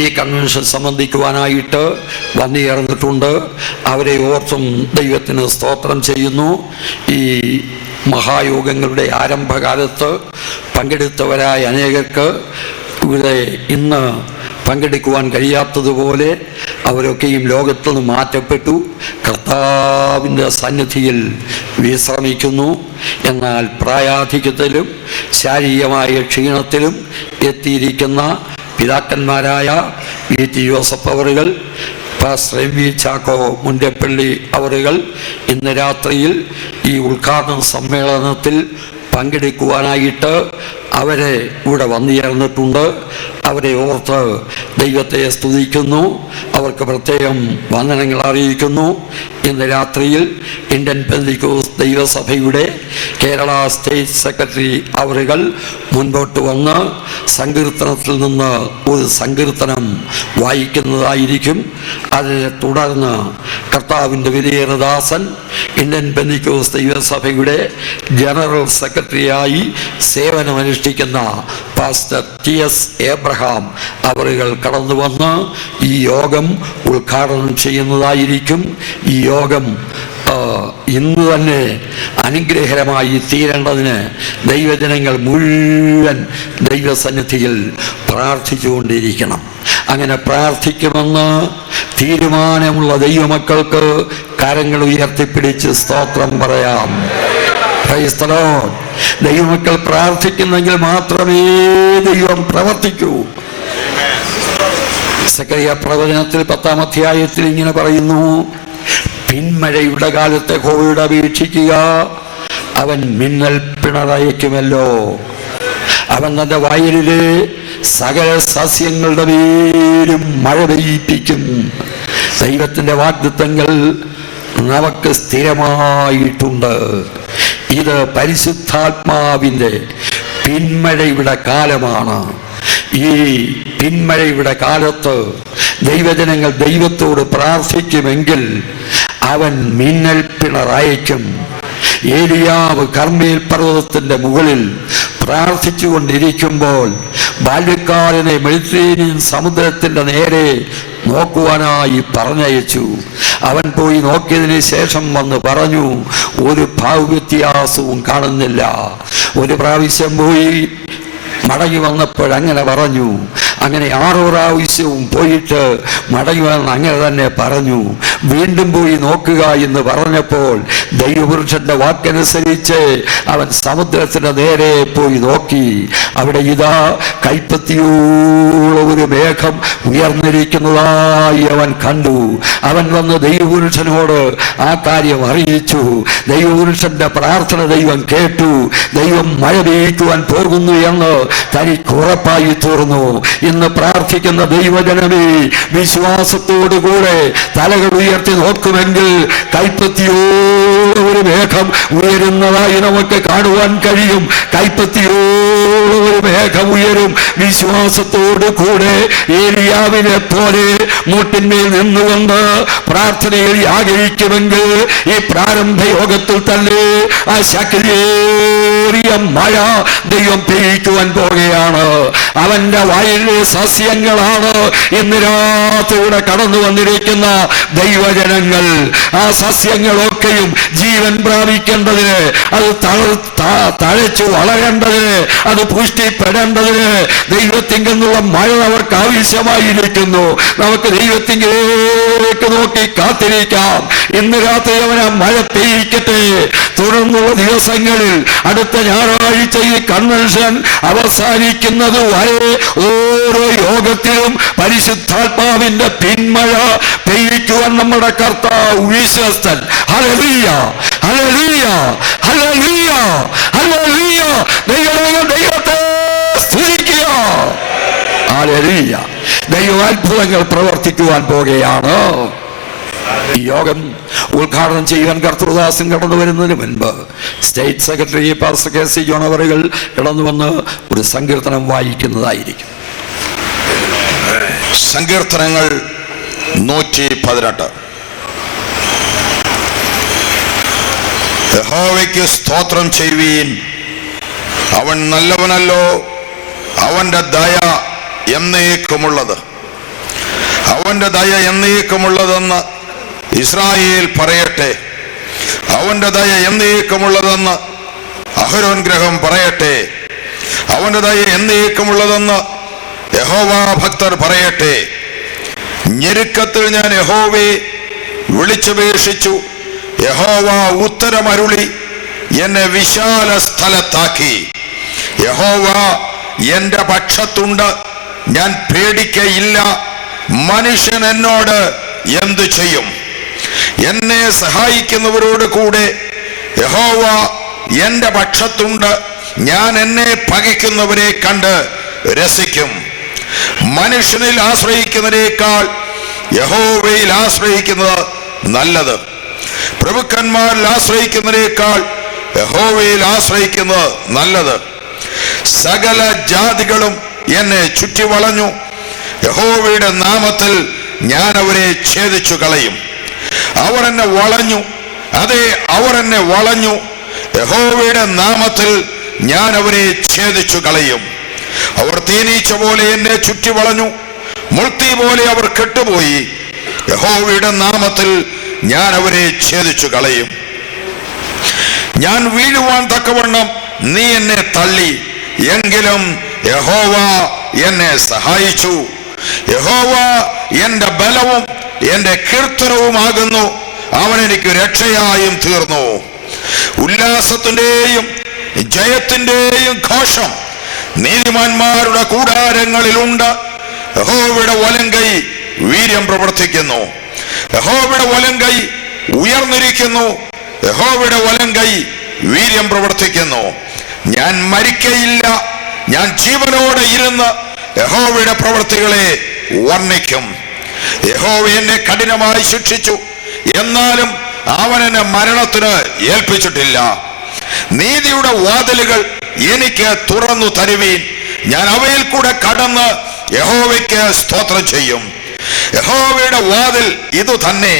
ഈ കൺവെൻഷൻ സംബന്ധിക്കുവാനായിട്ട് വന്നു ചേർന്നിട്ടുണ്ട്. അവരെ ഓർത്തും ദൈവത്തിന് സ്തോത്രം ചെയ്യുന്നു. ഈ മഹായോഗങ്ങളുടെ ആരംഭകാലത്ത് പങ്കെടുത്തവരായ അനേകർക്ക് ഇവിടെ ഇന്ന് പങ്കെടുക്കുവാൻ കഴിയാത്തതുപോലെ അവരൊക്കെയും ലോകത്തു നിന്ന് മാറ്റപ്പെട്ടു കർത്താവിൻ്റെ സന്നിധിയിൽ വിശ്രമിക്കുന്നു. എന്നാൽ പ്രായാധിക്യത്തിലും ശാരീരികമായ ക്ഷീണത്തിലും എത്തിയിരിക്കുന്ന പിതാക്കന്മാരായ വി ടി ജോസഫ് അവറുകൾ, pastor M V Chacko Mundappally അവറുകൾ ഇന്ന് രാത്രിയിൽ ഈ ഉദ്ഘാടന സമ്മേളനത്തിൽ പങ്കെടുക്കുവാനായിട്ട് അവരെ ഇവിടെ വന്നു ചേർന്നിട്ടുണ്ട്. അവരെ ഓർത്ത് ദൈവത്തെ സ്തുതിക്കുന്നു, അവർക്ക് പ്രത്യേകം വന്ദനങ്ങൾ അറിയിക്കുന്നു. ഇന്ന് രാത്രിയിൽ ഇന്ത്യൻ പെന്തക്കോസ്ത് ദൈവസഭയുടെ കേരള സ്റ്റേറ്റ് സെക്രട്ടറി അവറുകൾ മുൻപോട്ട് വന്ന് സങ്കീർത്തനത്തിൽ നിന്ന് ഒരു സങ്കീർത്തനം വായിക്കുന്നതായിരിക്കും. അതിനെ തുടർന്ന് കർത്താവിൻ്റെ വിലയേറിയ ദാസൻ ഇന്ത്യൻ പെന്തക്കോസ്ത് ദൈവസഭയുടെ ജനറൽ സെക്രട്ടറിയായി സേവനമനുഷ്ഠിക്കുന്ന പാസ്റ്റർ ടി.എസ്. എബ്രഹാം അവറുകൾ കടന്നു വന്ന് ഈ യോഗം ഉദ്ഘാടനം ചെയ്യുന്നതായിരിക്കും. ഈ യോഗം ഇന്ന് തന്നെ അനുഗ്രഹരമായി തീരേണ്ടതിന് ദൈവജനങ്ങൾ മുഴുവൻ ദൈവസന്നിധിയിൽ പ്രാർത്ഥിച്ചുകൊണ്ടിരിക്കണം. അങ്ങനെ പ്രാർത്ഥിക്കുമെന്ന് തീരുമാനമുള്ള ദൈവമക്കൾക്ക് കരങ്ങൾ ഉയർത്തിപ്പിടിച്ച് സ്തോത്രം പറയാം. Price the Lord. ദൈവമക്കൾ പ്രാർത്ഥിക്കുന്നെങ്കിൽ മാത്രമേ ദൈവം പ്രവർത്തിക്കൂ. സെക്കറിയ പ്രവചനത്തിൽ 10-ാം അധ്യായത്തിൽ ഇങ്ങനെ പറയുന്നു, പിന്മഴയുടെ കാലത്തെ യഹോവയോട് അപേക്ഷിക്കുക, അവൻ മിന്നൽ പിണറയക്കുമല്ലോ. അവൻ തന്റെ വയലിലെ സകല സസ്യങ്ങളുടെ പേരും മഴ പെയ്യിപ്പിക്കും. ദൈവത്തിന്റെ വാഗ്ദത്തങ്ങൾ നമുക്ക് സ്ഥിരമായിട്ടുണ്ട്. ഇത് പരിശുദ്ധാത്മാവിൻ്റെ പിന്മഴയുടെ കാലമാണ്. ഈ പിന്മഴയുടെ കാലത്ത് ദൈവജനങ്ങൾ ദൈവത്തോട് പ്രാർത്ഥിക്കുമെങ്കിൽ അവൻ മിന്നൽ പിണറയക്കും. ഏലിയാവ് കർമ്മേൽ പർവ്വതത്തിന്റെ മുകളിൽ പ്രാർത്ഥിച്ചു കൊണ്ടിരിക്കുമ്പോൾ ബാല്യക്കാരനെ മെഡിറ്ററേനിയൻ സമുദ്രത്തിന്റെ നേരെ നോക്കുവാനായി പറഞ്ഞയച്ചു. അവൻ പോയി നോക്കിയതിന് ശേഷം വന്ന് പറഞ്ഞു, ഒരു ഭാവവ്യത്യാസവും കാണുന്നില്ല. ഒരു പ്രാവശ്യം പോയി മടങ്ങി വന്നപ്പോഴങ്ങനെ പറഞ്ഞു. അങ്ങനെ 6 പ്രാവശ്യവും പോയിട്ട് മടങ്ങി വന്ന് അങ്ങനെ തന്നെ പറഞ്ഞു. വീണ്ടും പോയി നോക്കുക എന്ന് പറഞ്ഞപ്പോൾ ദൈവപുരുഷന്റെ വാക്കനുസരിച്ച് അവൻ സമുദ്രത്തിന്റെ നേരെ പോയി നോക്കി. അവിടെ ഇതാ കൈപ്പത്തിയുള്ള ഒരു മേഘം ഉയർന്നിരിക്കുന്നതായി അവൻ കണ്ടു. അവൻ വന്ന് ദൈവപുരുഷനോട് ആ കാര്യം അറിയിച്ചു. ദൈവപുരുഷന്റെ പ്രാർത്ഥന ദൈവം കേട്ടു. ദൈവം മഴ പെയ്യിക്കുവാൻ പോകുന്നു എന്ന് തനിക്ക് ഉറപ്പായി തീർന്നു. ഇന്ന് പ്രാർത്ഥിക്കുന്ന ദൈവജനമേ, വിശ്വാസത്തോടുകൂടെ തലകൾ ഉയർത്തി നോക്കുമെങ്കിൽ കൈപ്പത്തിയോളം ഒരു മേഘം ഉയരുന്നതായി നമുക്ക് കാണുവാൻ കഴിയും. കൈപ്പത്തിയോളം ഒരു മേഘം ഉയരും. വിശ്വാസത്തോടു കൂടെ ഏലിയാവിനെ പോലെ മുട്ടിന്മേൽ നിന്നുകൊണ്ട് പ്രാർത്ഥനയിൽ ആഗ്രഹിക്കുമെങ്കിൽ ഈ പ്രാരംഭ യോഗത്തിൽ തന്നെ ആ ശക്തിയേറിയ മഴ ദൈവം പെയ്യിക്കുവാൻ പോകുകയാണ്. അവന്റെ വയലിലെ സസ്യങ്ങളാണ് ഇന്ന് രാത്രിയുടെ കടന്നു വന്നിരിക്കുന്ന ദൈവജനങ്ങൾ. ആ സസ്യങ്ങളൊക്കെയും ജീവൻ പ്രാപിക്കേണ്ടതിന്, അത് തഴച്ചു വളരേണ്ടതിന്, അത് പുഷ്ടിപ്പെടേണ്ടതിന് ദൈവത്തിങ്കിൽ നിന്നുള്ള മഴ അവർക്ക് ആവശ്യമായിരിക്കുന്നു. നമുക്ക് ദൈവത്തിങ്കിലേക്ക് നോക്കി കാത്തിരിക്കാം. ഇന്ന് രാത്രി അവൻ ആ മഴ പെയ്യിക്കട്ടെ. തുടർന്നുള്ള ദിവസങ്ങളിൽ അടുത്ത ഞായറാഴ്ച ഈ കൺവെൻഷൻ അവസാനിക്കുന്നത് വരെ ഓരോ യോഗത്തിലും പരിശുദ്ധാത്മാവിന്റെ പിന്മഴ പെയ്യിക്കുവാൻ നമ്മുടെ കർത്താവ് വിശ്വസ്തൻ. Hallelujah, hallelujah, hallelujah, hallelujah. ദൈവത്തെ സ്തുതിക്കുക. ഹല്ലേലൂയ. ദൈവ അത്ഭുതങ്ങൾ പ്രവർത്തിക്കുവാൻ പോകുകയാണ്. ഈ യോഗം ഉദ്ഘാടനം ചെയ്യുവാൻ കർത്തൃദാസൻ കടന്നു വരുന്നതിന് മുൻപ് state secretary pastor K C. John അവറുകൾ കടന്നു വന്ന് ഒരു സങ്കീർത്തനം വായിക്കുന്നതായിരിക്കും. സങ്കീർത്തനങ്ങൾ 118. യഹോവയ്ക്ക് സ്തോത്രം ചെയ്യുവീൻ, അവൻ നല്ലവനല്ലോ, അവന്റെ ദയ എന്നേക്കുമുള്ളത്. അവന്റെ ദയ എന്നേക്കുമുള്ളതെന്ന് ഇസ്രായേൽ പറയട്ടെ. അവന്റെ ദയ എന്നേക്കുമുള്ളതെന്ന് അഹരോൻ ഗ്രഹം പറയട്ടെ. അവന്റെ ദയ എന്നേക്കുമുള്ളതെന്ന് യഹോവ ഭക്തർ പറയട്ടെ. ഞെരുക്കത്തിൽ ഞാൻ യഹോവയെ വിളിച്ചപേക്ഷിച്ചു. യഹോവ ഉത്തരമരുളി എന്നെ വിശാല സ്ഥലത്താക്കി. യഹോവ എന്റെ പക്ഷത്തുണ്ട്, ഞാൻ പേടിക്കയില്ല. മനുഷ്യൻ എന്നോട് എന്തു ചെയ്യും? എന്നെ സഹായിക്കുന്നവരോട് കൂടെ യഹോവ എന്റെ പക്ഷത്തുണ്ട്, ഞാൻ എന്നെ പകയ്ക്കുന്നവരെ കണ്ട് രസിക്കും. മനുഷ്യനിൽ ആശ്രയിക്കുന്നതിനേക്കാൾ യഹോവയിൽ ആശ്രയിക്കുന്നത് നല്ലത്. പ്രഭുക്കന്മാരിൽ ആശ്രയിക്കുന്നതിനേക്കാൾ യഹോവയിൽ ആശ്രയിക്കുന്നത് നല്ലത്. സകല ജാതികളും എന്നെ ചുറ്റി വളഞ്ഞു. യഹോവയുടെ നാമത്തിൽ ഞാൻ അവരെ ഛേദിച്ചു കളയും. അവർ എന്നെ വളഞ്ഞു, അതെ, അവർ എന്നെ വളഞ്ഞു. യഹോവയുടെ നാമത്തിൽ ഞാൻ അവരെ ഛേദിച്ചു കളയും. അവർ തേനീച്ച പോലെ എന്നെ ചുറ്റി വളഞ്ഞു, മുൾത്തി പോലെ അവർ കെട്ടുപോയി. യഹോവയുടെ നാമത്തിൽ ഞാൻ അവരെ ഛേദിച്ചു കളയും. ഞാൻ വീഴുവാൻ തക്കവണ്ണം നീ എന്നെ തള്ളി, എങ്കിലും യഹോവ എന്നെ സഹായിച്ചു. യഹോവ എന്റെ ബലവും എന്റെ കീർത്തനവുമാകുന്നു, അവൻ എനിക്ക് രക്ഷയായും തീർന്നു. ഉല്ലാസത്തിന്റെയും ജയത്തിന്റെയും ഘോഷം നീതിമാന്മാരുടെ കൂടാരങ്ങളിലുണ്ട്. യഹോവയുടെ വലങ്കൈ വീര്യം പ്രവർത്തിക്കുന്നു. യഹോവയുടെ വലങ്കൈ ഉയർന്നിരിക്കുന്നു. യഹോവയുടെ വലങ്കൈ വീര്യം പ്രവർത്തിക്കുന്നു. ഞാൻ മരിക്കയില്ല, ഞാൻ ജീവനോടെ ഇരുന്ന് യഹോവയുടെ പ്രവൃത്തികളെ വർണ്ണിക്കും. യഹോവ എന്നെ കഠിനമായി ശിക്ഷിച്ചു, എന്നാലും അവൻ എന്നെ മരണത്തിന് ഏൽപ്പിച്ചിട്ടില്ല. നീതിയുടെ വാതിലുകൾ എനിക്ക് തുറന്നു തരുവീൻ, ഞാൻ അവയിൽ കൂടെ കടന്ന് യഹോവയ്ക്ക് സ്തോത്രം ചെയ്യും. യഹോവയുടെ വാതിൽ ഇതു തന്നെ,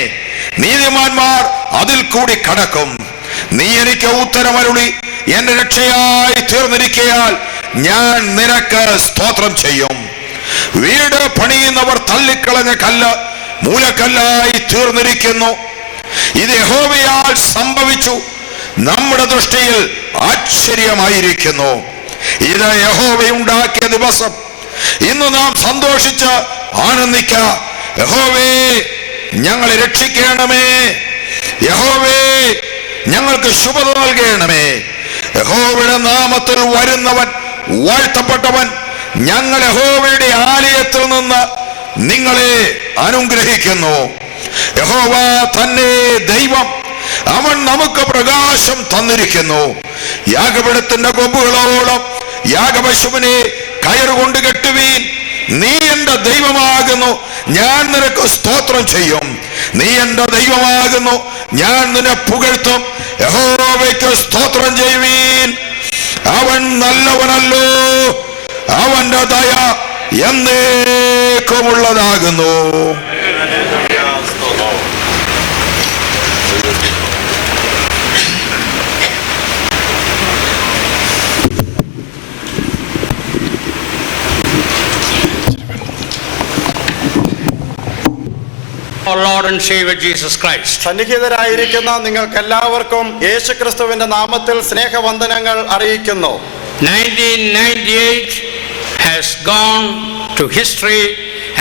നീതിമാന്മാർ അതിൽ കൂടി കടക്കും. നീ എനിക്ക് ഉത്തരമരുളി എന്റെ രക്ഷയായി തീർന്നിരിക്കയാൽ ഞാൻ നിനക്ക് സ്തോത്രം ചെയ്യും. വീട് പണിയുന്നവർ തള്ളിക്കളഞ്ഞ കല്ല് മൂലക്കല്ലായി തീർന്നിരിക്കുന്നു. ഇത് യഹോവയാൽ സംഭവിച്ചു, നമ്മുടെ ദൃഷ്ടിയിൽ ആശ്ചര്യമായിരിക്കുന്നു. ഇത് യഹോവയുണ്ടാക്കിയ ദിവസം, ഇന്ന് നാം സന്തോഷിച്ച് ആനന്ദിക്ക. യഹോവേ, ഞങ്ങളെ രക്ഷിക്കണമേ. യഹോവേ, ഞങ്ങൾക്ക് ശുഭത നൽകണമേ. യഹോവയുടെ നാമത്തിൽ വരുന്നവൻ വാഴ്ത്തപ്പെട്ടവൻ. ഞങ്ങൾ യഹോവയുടെ ആലയത്തിൽ നിന്ന് നിങ്ങളെ അനുഗ്രഹിക്കുന്നു. യഹോവ തന്നെ ദൈവം, അവൻ നമുക്ക് പ്രകാശം തന്നിരിക്കുന്നു. യാഗപീഠത്തിന്റെ കൊമ്പുകളോളം യാഗപശുവിനെ കയറുകൊണ്ട് കെട്ടുവീൻ. നീ എന്റെ ദൈവമാകുന്നു, ഞാൻ നിനക്ക് സ്തോത്രം ചെയ്യും. നീ എന്റെ ദൈവമാകുന്നു, ഞാൻ നിന്നെ പുകഴ്ത്തും. യഹോവയ്ക്ക് സ്തോത്രം ചെയ്യുവീൻ. അവൻ നല്ലവനല്ലോ, അവന്റെ ദയ എന്നേക്കുമുള്ളതാകുന്നു. Our Lord and Savior Jesus Christ. സന്നിഹിതരായിരിക്കുന്ന നിങ്ങൾക്ക് എല്ലാവർക്കും യേശുക്രിസ്തുവിന്റെ നാമത്തിൽ സ്നേഹവന്ദനങ്ങൾ അറിയിക്കുന്നു. 1998 has gone to history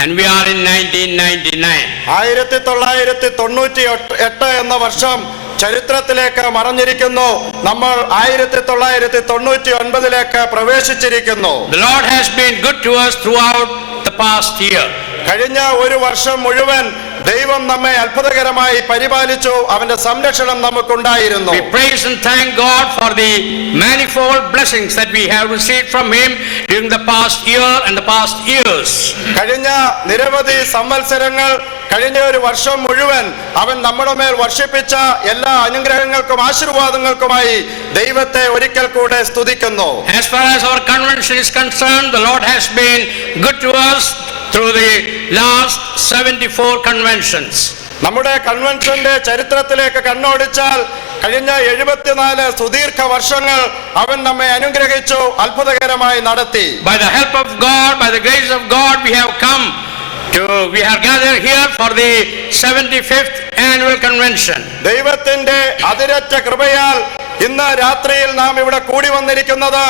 and we are in 1999. 1998 എന്ന വർഷം ചരിത്രത്തിലേക്ക് മറഞ്ഞിരിക്കുന്നു. നമ്മൾ 1999 പ്രവേശിച്ചിരിക്കുന്നു. The Lord has been good to us throughout the past year. കഴിഞ്ഞ ഒരു വർഷം മുഴുവൻ ദൈവം നമ്മെ അത്ഭുതകരമായി പരിപാലിച്ചു. അവന്റെ സംരക്ഷണം നമുക്കുണ്ടായിരുന്നു. We praise and thank God for the manifold blessings that we have received from Him during the past year and the past years. കഴിഞ്ഞ നിരവധി സംവത്സരങ്ങൾ, കഴിഞ്ഞ ഒരു വർഷം മുഴുവൻ അവൻ നമ്മുടെ മേൽ വർഷിപ്പിച്ച എല്ലാ അനുഗ്രഹങ്ങൾക്കും ആശീർവാദങ്ങൾക്കുമായി ദൈവത്തെ ഒരിക്കൽ കൂടെ സ്തുതിക്കുന്നു. As far as our convention is concerned, the Lord has been good to us through the last 74 conventions. നമ്മുടെ കൺവെൻഷന്റെ ചരിത്രത്തിലേക്ക് കണ്ണോടിച്ചാൽ കഴിഞ്ഞ 74 സുദീർഘ വർഷങ്ങൾ അവൻ നമ്മെ അനുഗ്രഹിച്ചു, അത്ഭുതകരമായി നടത്തി. By the help of God, by the grace of God, we are gathered here for the 75th annual convention. ദൈവത്തിന്റെ അതിരറ്റ കൃപയാൽ ഇന്ന് രാത്രിയിൽ നാം ഇവിടെ കൂടി വന്നിരിക്കുന്നത്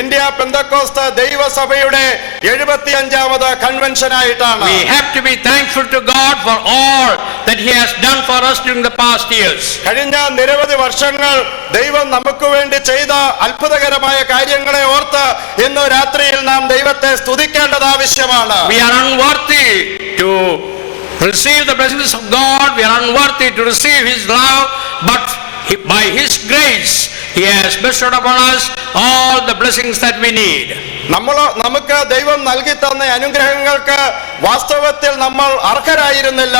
ഇന്ത്യ പെന്തക്കോസ്ത് ദൈവസഭയുടെ 75ാമത് കൺവെൻഷൻ ആയിട്ടാണ്. We have to be thankful to God for all that He has done for us during the past years. കഴിഞ്ഞ നിരവധി വർഷങ്ങൾ ദൈവം നമുക്ക് വേണ്ടി ചെയ്ത അത്ഭുതകരമായ കാര്യങ്ങളെ ഓർത്ത് ഇന്ന് രാത്രിയിൽ നാം ദൈവത്തെ സ്തുതിക്കേണ്ടത് ആവശ്യമാണ്. We are unworthy to receive the blessings of God. We are unworthy to receive His love, but by His grace He has bestowed upon us all the blessings that we need. നമുക്ക് ദൈവം നൽകി തന്ന അനുഗ്രഹങ്ങൾക്ക് വാസ്തവത്തിൽ നമ്മൾ അർഹരായിരുന്നില്ല.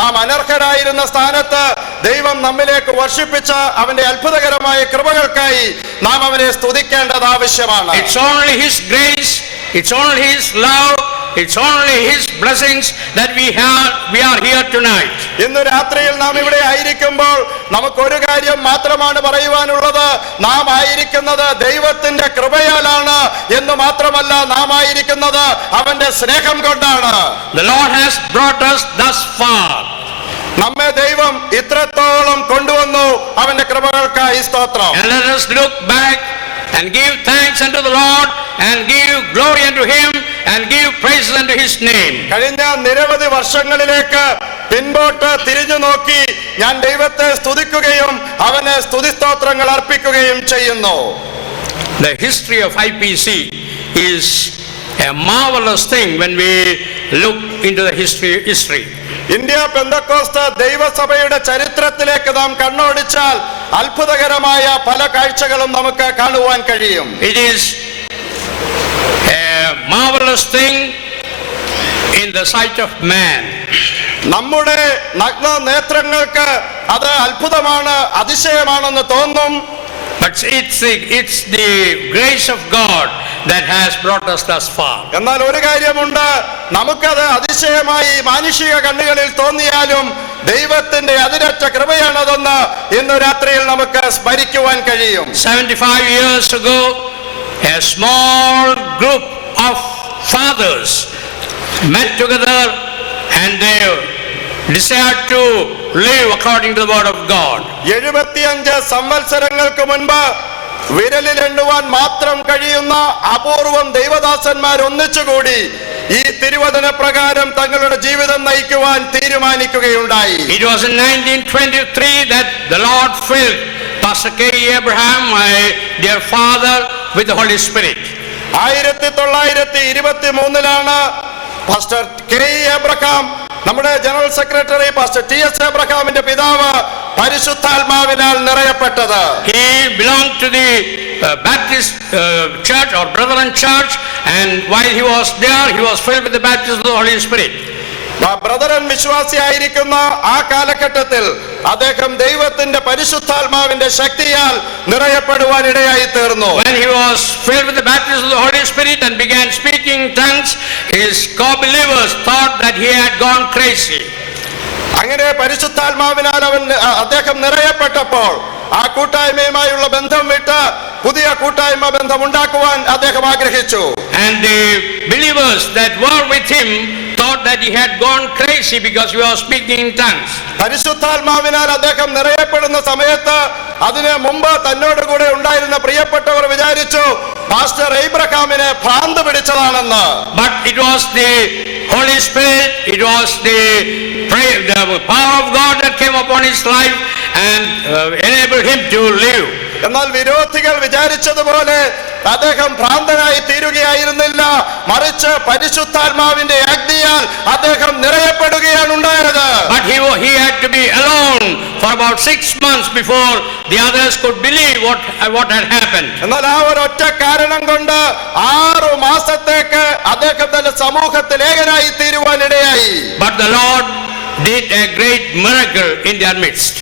നാം അനർഹരായിരുന്ന സ്ഥാനത്ത് ദൈവം നമ്മിലേക്ക് വർഷിപ്പിച്ച അവന്റെ അത്ഭുതകരമായ കൃപകൾക്കായി നാം അവനെ സ്തുതിക്കേണ്ടത് ആവശ്യമാണ്. It's only His grace, it's only His love, it's only His blessings that we are here tonight. ഇന്ന് രാത്രിയിൽ നാം ഇവിടെ ആയിരിക്കുമ്പോൾ നമുക്കൊരു കാര്യം മാത്രമാണ് പറയുവാനുള്ളത്. നാം ആയിരിക്കുന്നത് ദൈവത്തിന്റെ കൃപയാലാണ് എന്ന് മാത്രമല്ല, നാം ആയിരിക്കുന്നത് അവന്റെ സ്നേഹം കൊണ്ടാണ്. The Lord has brought us thus far. നമ്മെ ദൈവം ഇത്രത്തോളം കൊണ്ടുവന്നു. അവന്റെ കൃപകൾക്കായി സ്തോത്രം. And let us look back and give thanks unto the Lord and give glory unto him and give praises unto his name. കഴിഞ്ഞ നിരവധി വർഷങ്ങളിലേക്ക് പിൻപോട്ട് തിരിഞ്ഞു നോക്കി ഞാൻ ദൈവത്തെ സ്തുതിക്കുകയും അവന് സ്തുതിസ്തോത്രങ്ങൾ അർപ്പിക്കുകയും ചെയ്യുന്നു. The history of IPC is a marvelous thing when we look into the history. India Pentecost ദൈവസഭയുടെ ചരിത്രത്തിലേക്ക് നാം കണ്ണോടിച്ചാൽ അത്ഭുതകരമായ പല കാഴ്ചകളും നമുക്ക് കാണുവാൻ കഴിയും. It is a marvelous thing in the sight of man. നമ്മുടെ നഗ്ന നേത്രങ്ങൾക്ക് അത് അത്ഭുതമാണ്, അതിശയമാണെന്ന് തോന്നും. But it's the grace of God that has brought us thus far. എന്നാൽ ഒരു കാര്യമുണ്ട്, നമുക്കത് അതിശയമായി മാനുഷിക കണ്ണുകളിൽ തോന്നിയാലും ദൈവത്തിന്റെ അതിരറ്റ കൃപയാണതെന്ന് ഇന്ന് രാത്രിയിൽ നമുക്ക് സ്മരിക്കുവാൻ കഴിയും. 75 years ago, a small group of fathers met together and they desired to live according to the word of God. 75 സംവത്സരങ്ങൾക്ക് മുൻപ് വിരലിൽ എണ്ണുവാൻ മാത്രം കഴിയുന്ന അപൂർവം ദൈവദാസന്മാർ ഒന്നിച്ചുകൂടി ഈ തിരുവചന പ്രകാരം തങ്ങളുടെ ജീവിതം നയിക്കുവാൻ തീരുമാനിക്കുകയുണ്ടായി. It was in 1923 that the Lord filled Pastor K. Abraham, my dear father, with the Holy Spirit. 1923 pastor K Abraham, നമ്മുടെ general secretary pastor T S എബ്രഹാമിന്റെ പിതാവ് പരിശുദ്ധാത്മാവിനാൽ നിറയപ്പെട്ടത്. He belonged to the Baptist church or Brethren church, and while he was there, he was filled with the baptism of the Holy Spirit. Brethren വിശ്വാസിയായിരിക്കുന്ന ആ കാലഘട്ടത്തിൽ അദ്ദേഹം ദൈവത്തിന്റെ പരിശുദ്ധാത്മാവിന്റെ ശക്തിയാൽ നിറയപ്പെടുവാൻ ഇടയായി തീർന്നു. When he was filled with the baptism of the Holy Spirit and began speaking in tongues, his co-believers thought that he had gone crazy. അങ്ങനെ പരിശുദ്ധാത്മാവിനാൽ അദ്ദേഹം നിറയപ്പെട്ടപ്പോൾ ആ കൂട്ടായ്മയുമായുള്ള ബന്ധം വിട്ട് പുതിയ കൂട്ടായ്മ ബന്ധം ഉണ്ടാക്കുവാൻ അദ്ദേഹം ആഗ്രഹിച്ചു. And the believers that were with him thought that he had gone crazy because he was speaking in tongues. പരിശുദ്ധാത്മാവിനാൽ അദ്ദേഹം നിറയപ്പെടുന്ന സമയത്ത് അതിന് മുമ്പ് തന്നോട് കൂടെ ഉണ്ടായിരുന്ന പ്രിയപ്പെട്ടവർ വിചാരിച്ചു പാസ്റ്റർ എബ്രഹാമിനെ ഭ്രാന്ത് പിടിച്ചതാണെന്ന്. But it was the Holy Spirit, it was the power of God that came upon his life and enabled him to live. എന്നാൽ വിരോധികൾ വിചാരിച്ചതുപോലെ അദ്ദേഹം ഭ്രാന്തനായി തീരുകയായിരുന്നില്ല, മറിച്ച് പരിശുദ്ധാത്മാവിന്റെ അഗ്നിയാൽ അദ്ദേഹം നിറയപ്പെടുകയാണ് ഉണ്ടായത്. But he had to be alone for about 6 months before the others could believe what had happened. എന്നാൽ ആ ഒരൊറ്റ കാരണം കൊണ്ട് 6 മാസത്തേക്ക് അദ്ദേഹം തന്റെ സമൂഹത്തിൽ ഏകനായി തീരുവാൻ ഇടയായി. But the Lord did a great miracle in their midst.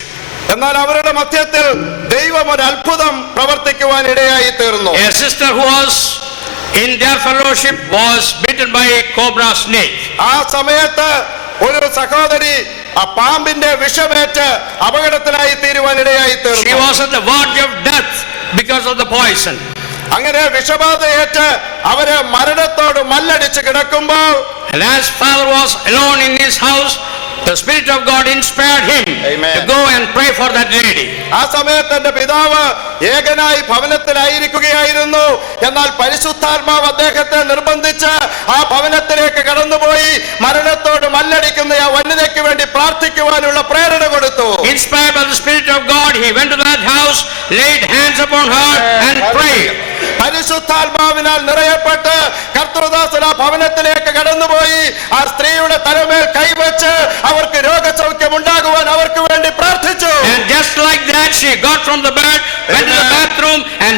എന്നാൽ അവരുടെ മധ്യത്തിൽ ദൈവം ഒരു അത്ഭുതം പ്രവർത്തിക്കുവാൻ ഇടയായി തീർന്നു. A sister who was in their fellowship was bitten by a cobra snake. ആ സമയത്ത് ഒരു സഹോദരി ആ പാമ്പിന്റെ വിഷമേറ്റ് അപകടത്തിലായി തീരുവാൻ ഇടയായി She തീർന്നു. was at the verge of death because of the poison. അങ്ങനെ വിഷബാധയേറ്റ് അവര് മരണത്തോട് മല്ലടിച്ച് കിടക്കുമ്പോൾ And as father was alone in his house, the Spirit of God inspired him Amen. to go and pray for that lady. ആ സമയത്ത് എന്റെ പിതാവ് ഏകനായി ഭവനത്തിലായിരിക്കുകയായിരുന്നു. എന്നാൽ പരിശുദ്ധാത്മാവ് അദ്ദേഹത്തെ നിർബന്ധിച്ച് ആ ഭവനത്തിലേക്ക് കടന്നുപോയി മരണത്തോട് മല്ലടിക്കുന്ന ആ വനിതയ്ക്ക് വേണ്ടി പ്രാർത്ഥിക്കുവാനുള്ള പ്രേരണ കൊടുത്തു. Inspired by the Spirit of God, he went to that house, laid hands upon her and prayed. പരിശുദ്ധാത്മാവിനാൽ നിറയപ്പെട്ട് കർത്തൃദാസൻ ആ ഭവനത്തിലേക്ക് കടന്നുപോയി ആ സ്ത്രീയുടെ തലമേൽ കൈവച്ച് അവർക്ക് രോഗസൗഖ്യം ഉണ്ടാകുവാൻ അവർക്ക് വേണ്ടി പ്രാർത്ഥിച്ചു. And just like that, she got from the bed, went to the bathroom and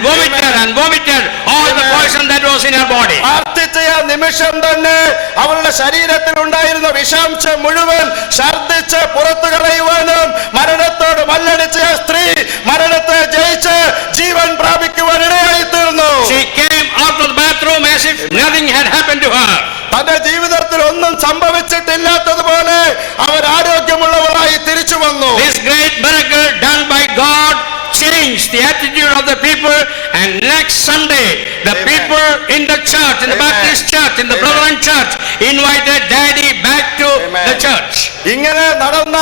vomited all the poison that was in her body. പ്രാർത്ഥിച്ച നിമിഷം തന്നെ അവളുടെ ശരീരത്തിൽ ഉണ്ടായിരുന്ന വിഷാംശം മുഴുവൻ ഛർദ്ദിച്ച് പുറത്തു കളയുവാനും മരണത്തോട് മല്ലടിച്ച സ്ത്രീ മരണത്തെ ജയിച്ച് ജീവൻ പ്രാപിക്കുവാൻ ഇടയായി തീർന്നു. She came out of the bathroom as if nothing had happened to her. തന്റെ ജീവിതത്തിൽ ഒന്നും സംഭവിച്ചിട്ടില്ലാത്തതുപോലെ അവർ ആരോഗ്യമുള്ളവരായി തിരിച്ചു വന്നു. This great miracle done by God changed the attitude of the people, and next Sunday the Amen. people in the church, in the Amen. Baptist church, in the Amen. Brethren church invited daddy back to Amen. the church. ഇങ്ങനെ നടന്ന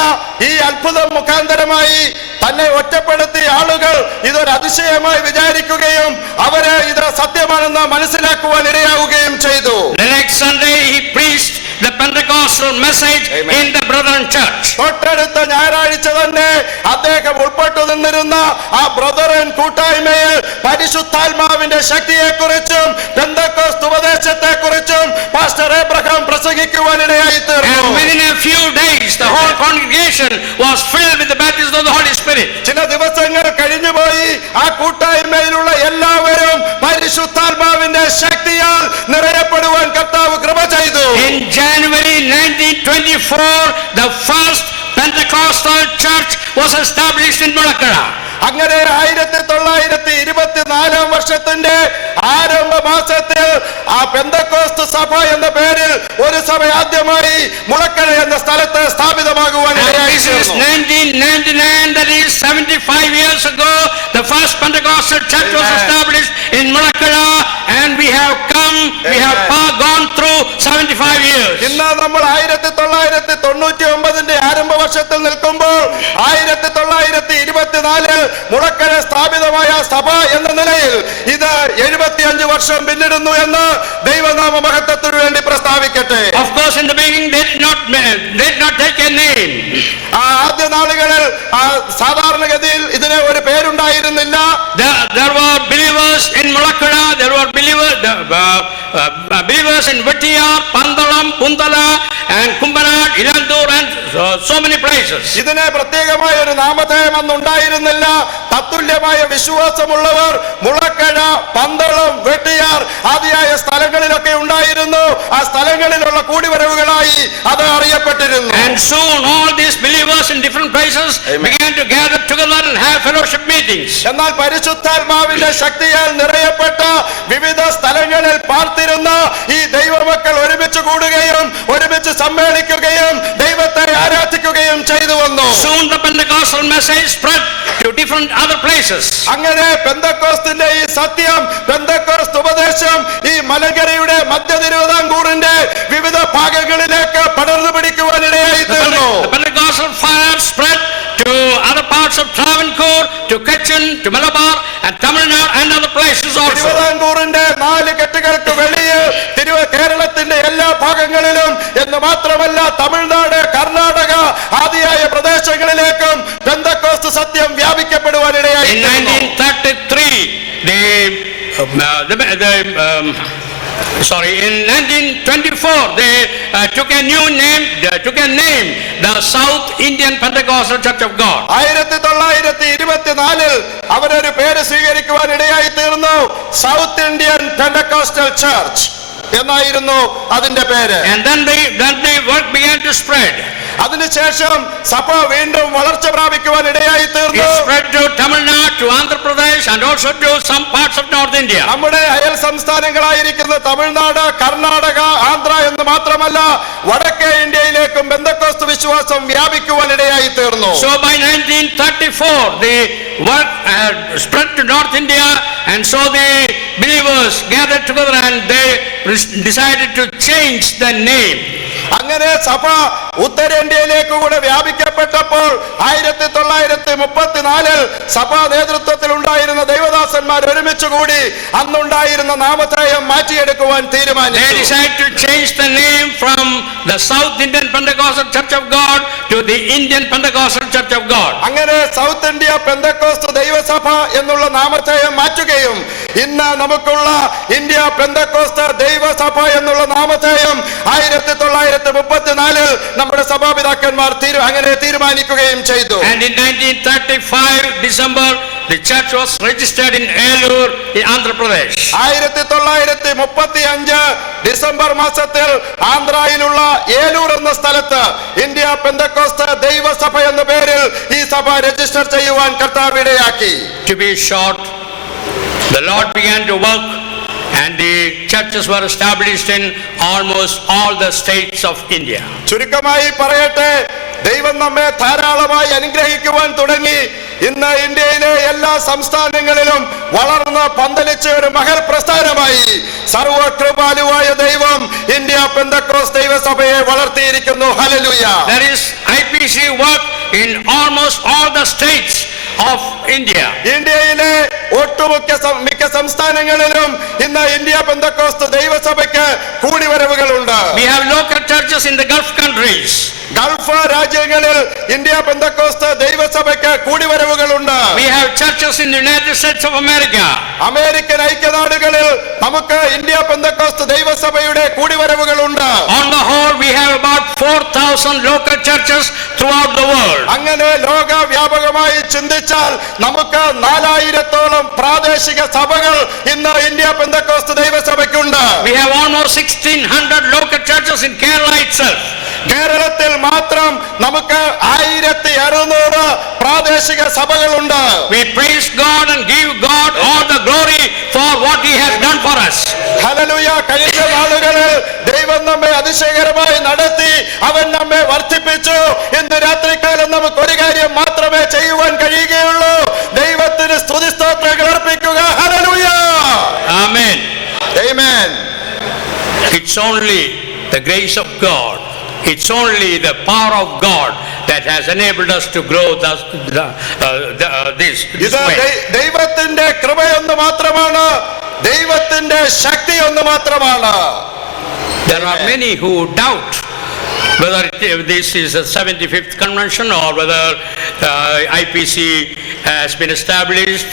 ഈ അത്ഭുതം മുഖാന്തരമായി തന്നെ ഒറ്റപ്പെടുത്തിയ ആളുകൾ ഇതൊരു അതിശയമായി വിചാരിക്കുകയും അവര് ഇത് സത്യമാണെന്ന് മനസ്സിലാക്കുവാൻ ഇടയാവുകയും ചെയ്തു. The next Sunday he preached the Pentecostal message in the Brethren Church. തൊട്ടടുത്ത ഞായറാഴ്ച തന്നെ അദ്ദേഹം ഉൾപ്പെട്ടു നിന്നിരുന്ന ആ ബ്രദറൻ കൂട്ടായ്മയിൽ പരിശുദ്ധാത്മാവിന്റെ ശക്തിയെക്കുറിച്ചും പെന്തക്കോസ്ത് ഉപദേശത്തെക്കുറിച്ചും പാസ്റ്റർ എബ്രഹാം പ്രസംഗിക്കുവാനിടയായി തീർന്നു. And within a few days the whole congregation was filled with the baptism of the Holy Spirit. ചില ദിവസങ്ങൾ കഴിഞ്ഞുപോയി ആ കൂട്ടായ്മയിലുള്ള എല്ലാവരും പരിശുദ്ധാത്മാവിന്റെ ശക്തിയാൽ നിറയപ്പെടുവാൻ കർത്താവ് കൃപ ചെയ്തു. In January 1924 the first Pentecostal church was established in Mulakala. അങ്ങനെ 1924 വർഷത്തിന്റെ ആരംഭ മാസത്തിൽ ആ പെന്തക്കോസ്ത് സഭ എന്ന പേരിൽ ഒരു സഭ ആദ്യമായി മുളക്കര എന്ന സ്ഥലത്ത് സ്ഥാപിതമാകുവാൻ And this is 1999, that is 75 years ago, the first Pentecostal church was established in Mulakala, and we have gone through 75 years. ഇന്ന് നമ്മൾ 1999 ആരംഭ വർഷത്തിൽ നിൽക്കുമ്പോൾ 1924 മുളക്കര സ്ഥാപിതമായ സഭ എന്ന നിലയിൽ ഇത് 75 വർഷം പിന്നിടുന്നു എന്ന് ദൈവനാമ മഹത്വത്തിനു വേണ്ടി പ്രസ്താവിക്കട്ടെ. Of course, in the beginning they did not take a name. ആദ്യ നാളുകളിൽ സാധാരണഗതിയിൽ ഇതിന് ഒരു പേരുണ്ടായിരുന്നില്ല. There were believers in Mulakala, there were believers in Vettiyar, Pandalam, Pundala, and Kumbanad, Ilandur, and so many places. ഇതിന് പ്രത്യേകമായ ഒരു നാമധേയം അന്ന് ഉണ്ടായിരുന്നില്ല. തത്തുല്യമായ വിശ്വാസമുള്ളവർ മുളക്കഴ, പന്തളം, വെട്ടിയാർ ആദിയായ സ്ഥലങ്ങളിലൊക്കെ ഉണ്ടായിരുന്നു. ആ സ്ഥലങ്ങളിലുള്ള കൂടിവരവുകളായി അത് അറിയപ്പെട്ടിരുന്നു. And soon all these believers in different places began to gather together and have fellowship meetings. എന്നാൽ പരിശുദ്ധാത്മാവിന്റെ ശക്തിയാൽ നിറയപ്പെട്ട വിവിധ സ്ഥലങ്ങളിൽ പാർത്തിരുന്ന ഈ ദൈവമക്കൾ ഒരുമിച്ച് കൂടുകയും ഒരുമിച്ച് സമ്മേളിക്കുകയും ദൈവത്തെ ആരാധിക്കുകയും ചെയ്തു വന്നു. Soon the Pentecostal message spread to different other places. അങ്ങനെ പെന്തക്കോസ്തിന്റെ ഈ സത്യം, പെന്തക്കോസ്ത് ഉപദേശം ഈ മലങ്കരയുടെ മധ്യ തിരുവിതാംകൂറിന്റെ വിവിധ ഭാഗങ്ങളിലേക്ക് പടർന്നു പിടിക്കുവാനിടയായി തീർന്നു. The Pentecostal fire spread to other parts of Travancore, to Cochin, to Malabar, and Tamil Nadu, and other places also. തിരുവിതാംകൂറിന്റെ 4 കെട്ടുകൾക്ക് വെളിയിൽ കേരളത്തിന്റെ എല്ലാ ഭാഗങ്ങളിലും എന്ന് മാത്രമല്ല തമിഴ്നാട്, കർണാടക ആദിയായ പ്രദേശങ്ങളിലേക്കും പെന്തക്കോസ്ത് സത്യം വ്യാപിക്കപ്പെടുവാനിടയായി. In 1933, in 1924 they took a name, the South Indian Pentecostal Church of God. 1924 അവരൊരു പേര് സ്വീകരിക്കുവാനിടയായി തീർന്നു. സൗത്ത് ഇന്ത്യൻ പെന്തക്കോസ്റ്റൽ ചർച്ച് എന്നായിരുന്നു അതിന്റെ പേര്. And then the work began to spread. അതിനുശേഷം സഭ വീണ്ടും വളർച്ച പ്രാപിക്കുവാൻ ഇടയായി It തീർന്നു. spread to Tamil Nadu, to Andhra Pradesh, and also to some parts of North India. നമ്മുടെ അയൽ സംസ്ഥാനങ്ങളായിരിക്കുന്ന തമിഴ്നാട്, കർണാടക, ആന്ധ്ര എന്ന് മാത്രമല്ല വടക്കേ ഇന്ത്യയിലേക്കും പെന്തക്കോസ്ത് വിശ്വാസം വ്യാപിക്കുവാൻ ഇടയായി തീർന്നു. So by 1934 the work spread to North India, and so the believers gathered together and they decided to change the name. അങ്ങനെ സഭ ഉത്തരേന്ത്യയിലേക്ക് കൂടെ വ്യാപിക്കപ്പെട്ടപ്പോൾ 1934 സഭാ നേതൃത്വത്തിൽ ഉണ്ടായിരുന്ന ദൈവദാസന്മാർ ഒരുമിച്ച് കൂടി അന്നുണ്ടായിരുന്ന നാമധേയം മാറ്റിയെടുക്കുവാൻ They തീരുമാനിച്ചു. decided to change the name from the South Indian Pentecostal Church of God to the Indian Pentecostal Church of God. അങ്ങനെ സൗത്ത് ഇന്ത്യ പെന്തക്കോസ്ത് ദൈവസഭ എന്നുള്ള നാമധേയം മാറ്റുകയും ഇന്ന് നമുക്കുള്ള ഇന്ത്യ പെന്തക്കോസ്ത് ദൈവസഭ എന്നുള്ള നാമധേയം 1934 നമ്മുടെ സഭാപിതാക്കന്മാർ അങ്ങനെ തീരുമാനിക്കുകയും ചെയ്തു. And in 1935 December the church was registered in Elur in Andhra Pradesh. 1935 December മാസത്തിൽ ആന്ധ്രയിലുള്ള ഏലൂർ എന്ന സ്ഥലത്ത് ഇന്ത്യ പെന്തക്കോസ്ത് ദൈവസഭ എന്ന പേരിൽ ഈ സഭ രജിസ്റ്റർ ചെയ്യുവാൻ കർത്താവ് ഇടയാക്കി. To be short, the Lord began to work and the churches were established in almost all the states of India. ചുരുക്കമായി പറയട്ടെ, ദൈവം നമ്മെ ധാരാളമായി അനുഗ്രഹിക്കുവാൻ തുടങ്ങി. ഇന്ന് ഇന്ത്യയിലെ എല്ലാ സംസ്ഥാനങ്ങളിലും വളർന്ന് പന്തലിച്ച ഒരു മഹൽ പ്രസ്ഥാനമായി സർവകൃപാലുവായ ദൈവം ഇന്ത്യ പെന്തക്കോസ്ത് ദൈവസഭയെ വളർത്തിയിരിക്കുന്നു. Hallelujah. There is IPC work in almost all the states of India. ഇന്ത്യയിലെ മിക്ക സംസ്ഥാനങ്ങളിലും ഇന്ന് ഇന്ത്യ പെന്തക്കോസ്ത് ദൈവസഭയ്ക്ക് കൂടിവരവുകളുണ്ട്. We have local churches in the Gulf countries. Gulf രാജ്യങ്ങളിൽ ഇന്ത്യ പെന്തക്കോസ്ത് ദൈവസഭയ്ക്ക് കൂടിവരവുകളുണ്ട്. We have churches in the United States of America. American ഐക്യനാടുകളിൽ നമുക്ക് ഇന്ത്യ പെന്തക്കോസ്ത് ദൈവസഭയുടെ കൂടിവരവുകളുണ്ട്. On the whole, we have about 4,000 local churches throughout the world. അങ്ങനെ ലോകവ്യാപകമായി ചിന്തിച്ചാൽ നമുക്ക് 4000-ഓളം പ്രാദേശിക സഭകൾ ഇന്ന് ഇന്ത്യ പെന്തക്കോസ്ത് ദൈവസഭയ്ക്കുണ്ട്. We have almost 1,600 local churches in Kerala itself. കേരളത്തിൽ മാത്രം നമുക്ക് 1600 പ്രാദേശിക സഭകളുണ്ട്. We praise God and give God all the glory for what He has done for us. Hallelujah. കഴിഞ്ഞ നാളുകളിൽ ദൈവം നമ്മെ അതിശയകരമായി നടത്തി, അവൻ നമ്മെ വർദ്ധിപ്പിച്ചു. ഇന്ന് രാത്രികാലം നമുക്ക് ഒരു കാര്യം മാത്രമേ ചെയ്യുവാൻ കഴിയുകയുള്ളൂ, ദൈവത്തിന് സ്തുതി സ്തോത്രങ്ങൾ അർപ്പിക്കുക. Hallelujah. Amen. Amen. It's only the grace of God. It's only the power of God that has enabled us to grow this ഇത് way. ദൈവത്തിന്റെ കൃപയൊന്ന് മാത്രമാണ്, ദൈവത്തിന്റെ ശക്തി ഒന്ന് മാത്രമാണ്. There are many who doubt whether this is the 75th convention or whether IPC has been established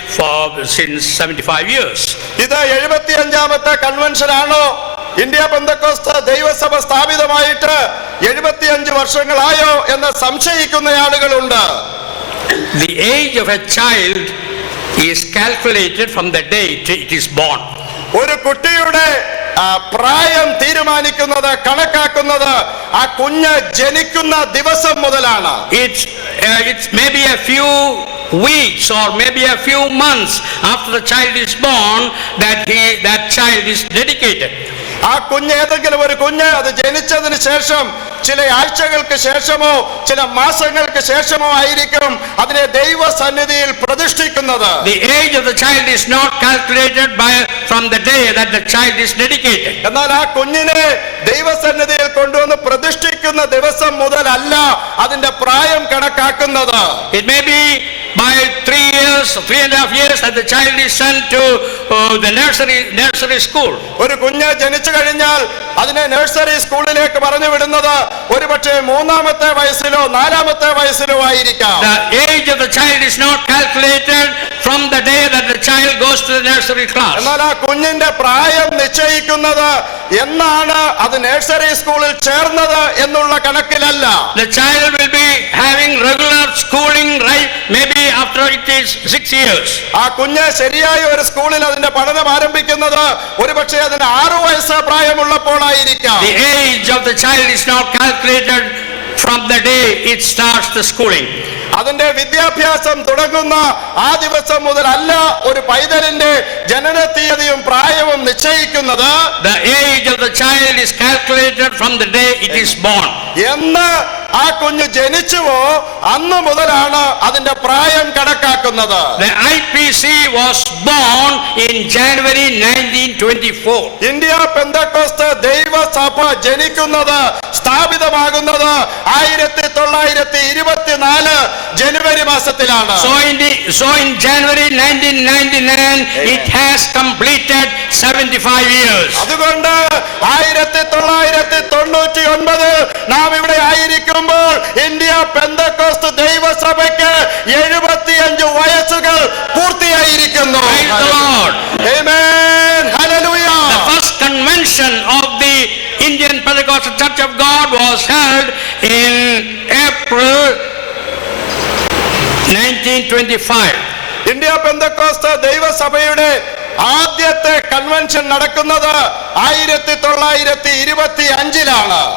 since 75 years. ഇത് 75ാമത്തെ convention ആണോ? India Pentecost ദൈവസഭ സ്ഥാപിതമായിട്ട് 75 വർഷങ്ങളായോ എന്ന് സംശയിക്കുന്ന ആളുകളുണ്ട്. The age of a child is calculated from the day it is born. ഒരു കുട്ടിയുടെ പ്രായം തീരുമാനിക്കുന്നത്, കണക്കാക്കുന്നത് ആ കുഞ്ഞ് ജനിക്കുന്ന ദിവസം മുതലാണ്. It's maybe a few weeks or maybe a few months after the child is born that child is dedicated. ആ കുഞ്ഞ്, ഏതെങ്കിലും ഒരു കുഞ്ഞ് അത് ജനിച്ചതിന് ശേഷം ചില ആഴ്ചകൾക്ക് ശേഷമോ ചില മാസങ്ങൾക്ക് ശേഷമോ ആയിരിക്കും അതിനെ ദൈവസന്നിധിയിൽ പ്രതിഷ്ഠിക്കുന്നത്. The age of the child is not calculated from the day that the child is dedicated. എന്നാൽ ആ കുഞ്ഞിനെ ദൈവസന്നിധിയിൽ കൊണ്ടുവന്ന് പ്രതിഷ്ഠിക്കുന്ന ദിവസം മുതലല്ല അതിന്റെ പ്രായം കണക്കാക്കുന്നത്. It may be by 3 years, 3.5 years that the child is sent to the nursery school. ഒരു കുഞ്ഞ് ജനിച്ചു കഴിഞ്ഞാൽ അതിനെ നഴ്സറി സ്കൂളിലേക്ക് പറഞ്ഞു വിടുന്നത് ഒരുപക്ഷെ 3ാമത്തെ വയസ്സിലോ 4ാമത്തെ വയസ്സിലോ ആയിരിക്കാം. The age of the child is not calculated from the day that the child goes to the nursery class. എന്നാൽ ആ കുഞ്ഞിന്റെ പ്രായം നിശ്ചയിക്കുന്നത് എന്നാണ് അത് നഴ്സറി സ്കൂളിൽ ചേർന്നത് എന്നുള്ള കണക്കിലല്ല. The child will be having regular schooling right maybe after it is 6 years. ആ കുഞ്ഞ് ശരിയായ ഒരു സ്കൂളിൽ അതിന്റെ പഠനം ആരംഭിക്കുന്നത് ഒരുപക്ഷെ അതിന് 6 വയസ്സ് പ്രായമുള്ളപ്പോഴായിരിക്കാം. The age of the child is not calculated from the day it starts the schooling. അതിന്റെ വിദ്യാഭ്യാസം തുടങ്ങുന്ന ആ ദിവസം മുതലല്ല ഒരു പൈതലിന്റെ ജനന തീയതിയും പ്രായവും നിശ്ചയിക്കുന്നത്. The age of the child is calculated from the day it is born. എന്ന് ആ കുഞ്ഞ് ജനിച്ചുവോ അന്ന് മുതലാണ് അതിന്റെ പ്രായം കണക്കാക്കുന്നത്. The IPC was born in January 1924. India Pentecost ദൈവസഭ ജനിക്കുന്നത്, സ്ഥാപിതമാകുന്നത് 1924 ജനുവരി മാസത്തിലാണ്. So in January 1999 it has completed 75 years. അതുകൊണ്ട് 1999 നാം ഇവിടെ ആയിരിക്കുമ്പോൾ ഇന്ത്യ പെന്തക്കോസ്ത് ദൈവസഭയ്ക്ക് 75 വയസ്സുകൾ പൂർത്തിയായിരിക്കുന്നു. Praise the Lord. Amen. Hallelujah. The first convention of the Indian Pentecostal Church of God was held in April 1925. India Pentecost ദൈവസഭയുടെ ആദ്യത്തെ കൺവെൻഷൻ നടക്കുന്നത് 1925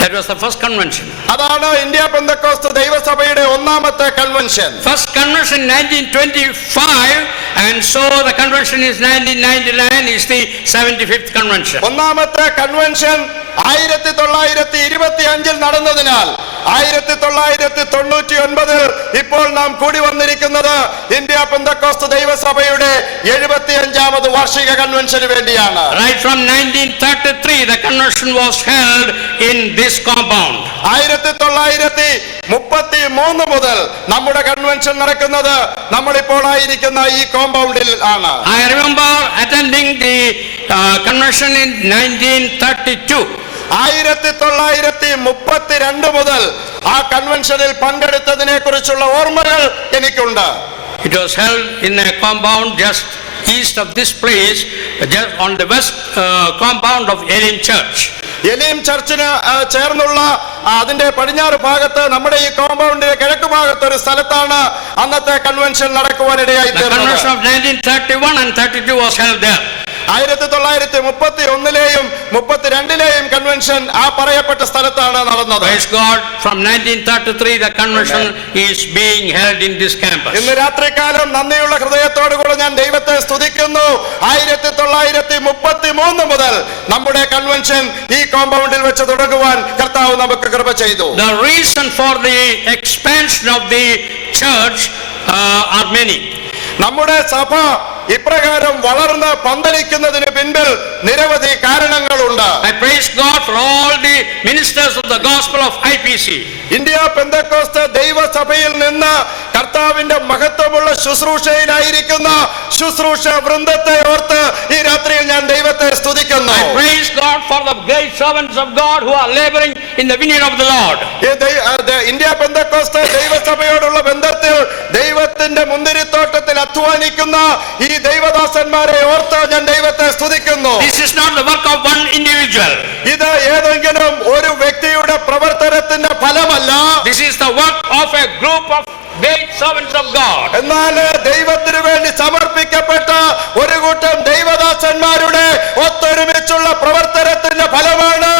That was the first convention. അതാണ് ഇന്ത്യ പെന്തക്കോസ്ത് ദൈവസഭയുടെ ഒന്നാമത്തെ convention. First convention 1925 and so the convention is 1999 is the 75th convention. ഒന്നാമത്തെ convention 1925 നടന്നതിനാൽ 1999 ഇപ്പോൾ നാം കൂടി വന്നിരിക്കുന്നത് ഇന്ത്യ പെന്തക്കോസ്ത് ദൈവസഭയുടെ 75ാമത് വാർഷിക കൺവെൻഷന് വേണ്ടിയാണ്. Right from 1933, the convention was held in this compound. 1933 മുതൽ നമ്മുടെ കൺവെൻഷൻ നടക്കുന്നത് നമ്മളിപ്പോൾ ആയിരിക്കുന്ന ഈ കോമ്പൗണ്ടിൽ ആണ്. I remember attending the convention in 1932. 1932 മുതൽ ആ കൺവെൻഷനിൽ പങ്കെടുത്തതിനെ കുറിച്ചുള്ള ഓർമ്മകൾ എനിക്കുണ്ട്. It was held in a compound just east of this place, just on the west compound of Elim Church. എലീം ചർച്ചിന് ചേർന്നുള്ള അതിന്റെ പടിഞ്ഞാറ് ഭാഗത്ത് നമ്മുടെ ഈ കോമ്പൗണ്ടിന്റെ കിഴക്ക് ഭാഗത്ത് ഒരു സ്ഥലത്താണ് അന്നത്തെ കൺവെൻഷൻ നടക്കുവാനിടയായി The തീർന്നത്. convention of 1931 and 32 was held there. 1931 32 convention ആ പറയപ്പെട്ട സ്ഥലത്താണ് നടന്നത്. Praise God, from 1933 the convention is being held in this campus. ഇന്ന് രാത്രികാലം നന്ദിയുള്ള ഹൃദയത്തോടു കൂടെ ഞാൻ ദൈവത്തെ സ്തുതിക്കുന്നു. 1933 മുതൽ നമ്മുടെ കൺവെൻഷൻ ഈ കോമ്പൗണ്ടിൽ വെച്ച് തുടങ്ങുവാൻ കർത്താവ് നമുക്ക് കൃപ ചെയ്തു. The reason for the expansion of the church are many. നമ്മുടെ സഭ ഇപ്രകാരം വളർന്ന് പന്തലിക്കുന്നതിന് പിൻപിൽ നിരവധി കാരണങ്ങളുണ്ട്. I praise God for all the ministers of the gospel of IPC. India Pentecost ദൈവസഭയിൽ നിന്ന് കർത്താവിന്റെ മഹത്വമുള്ള ശുശ്രൂഷയിലായിരിക്കുന്ന ശുശ്രൂഷ വൃന്ദത്തെ ഓർത്ത് ഈ രാത്രിയിൽ ഞാൻ ദൈവത്തെ സ്തുതിക്കുന്നു. I praise God for the great servants of God who are laboring in the vineyard of the Lord. India Pentecost ദൈവസഭയോടുള്ള ബന്ധത്തിൽ ദൈവത്തിന്റെ മുന്തിരിത്തോട്ടത്തിൽ അധ്വാനിക്കുന്ന ഈ ദൈവദാസന്മാരെ ഓർത്ത് ഞാൻ ദൈവത്തെ സ്തുതിക്കുന്നു. This is not the work of one individual. ഇത് ഏതെങ്കിലും ഒരു വ്യക്തിയുടെ പ്രവർത്തനത്തിന്റെ ഫലമല്ല. This is the work of a group of great servants of God. എന്നാൽ ദൈവത്തിന് വേണ്ടി സമർപ്പിക്കപ്പെട്ട ഒരു കൂട്ടം ദൈവദാസന്മാരുടെ ഒത്തൊരുമിച്ചുള്ള പ്രവർത്തനത്തിന്റെ ഫലമാണ്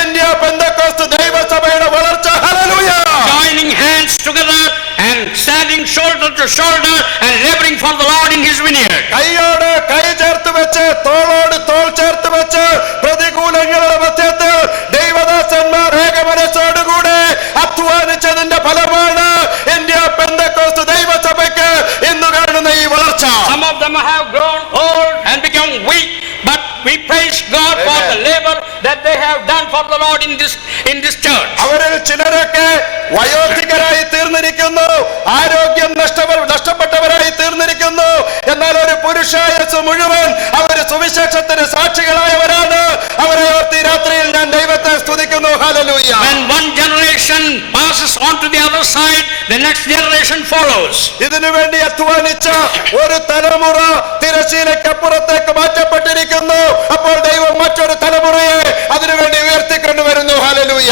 ഇന്ത്യ പെന്തക്കോസ്ത് ദൈവസഭയുടെ വളർച്ച. Hallelujah. Joining hands together and standing shoulder to shoulder and laboring for the Lord in his vineyard. കൈയോട് കൈ ചേർത്ത് വെച്ച് തോളോട് തോൾ ചേർത്ത് വെച്ച് പ്രതികൂലങ്ങളുടെ മധ്യത്തിൽ ദൈവദാസന്മാർ ഏകമനസ്സോടുകൂടെ അധ്വാനിച്ചതിന്റെ ഫലമാണ് ഇന്ത്യ പെന്തക്കോസ്ത് ദൈവസഭയ്ക്ക് ഇന്ന് കാണുന്ന ഈ വളർച്ച. Some of them have grown old and become weak, but we praise God for the labor that they have done for the Lord in this church. അവരിൽ ചിലരൊക്കെ വയോധികരായി തീർന്നിരിക്കുന്നു, ആരോഗ്യം നഷ്ടപ്പെട്ടവരായി തീർന്നിരിക്കുന്നു. എന്നാൽ ഒരു പുരുഷായസ് മുഴുവൻ അവർ സുവിശേഷത്തിന് സാക്ഷികളായവരാണ്. അവരെ ഓർത്ത് രാത്രിയിൽ ഞാൻ ദൈവത്തെ സ്തുതിക്കുന്നു. Hallelujah. When one generation passes on to the other side, the next generation follows. ഇതിനു വേണ്ടി അധ്വാനിച്ച ഒരു തലമുറ തിരശ്ശീലയ്ക്കപ്പുറത്തേക്ക് മാറ്റപ്പെട്ടിരിക്കുന്നു. അപ്പോൾ ദൈവം മറ്റൊരു തലമുറയെ അതിനുവേണ്ടി ഉയർത്തിക്കൊണ്ടുവരുന്നു. Hallelujah.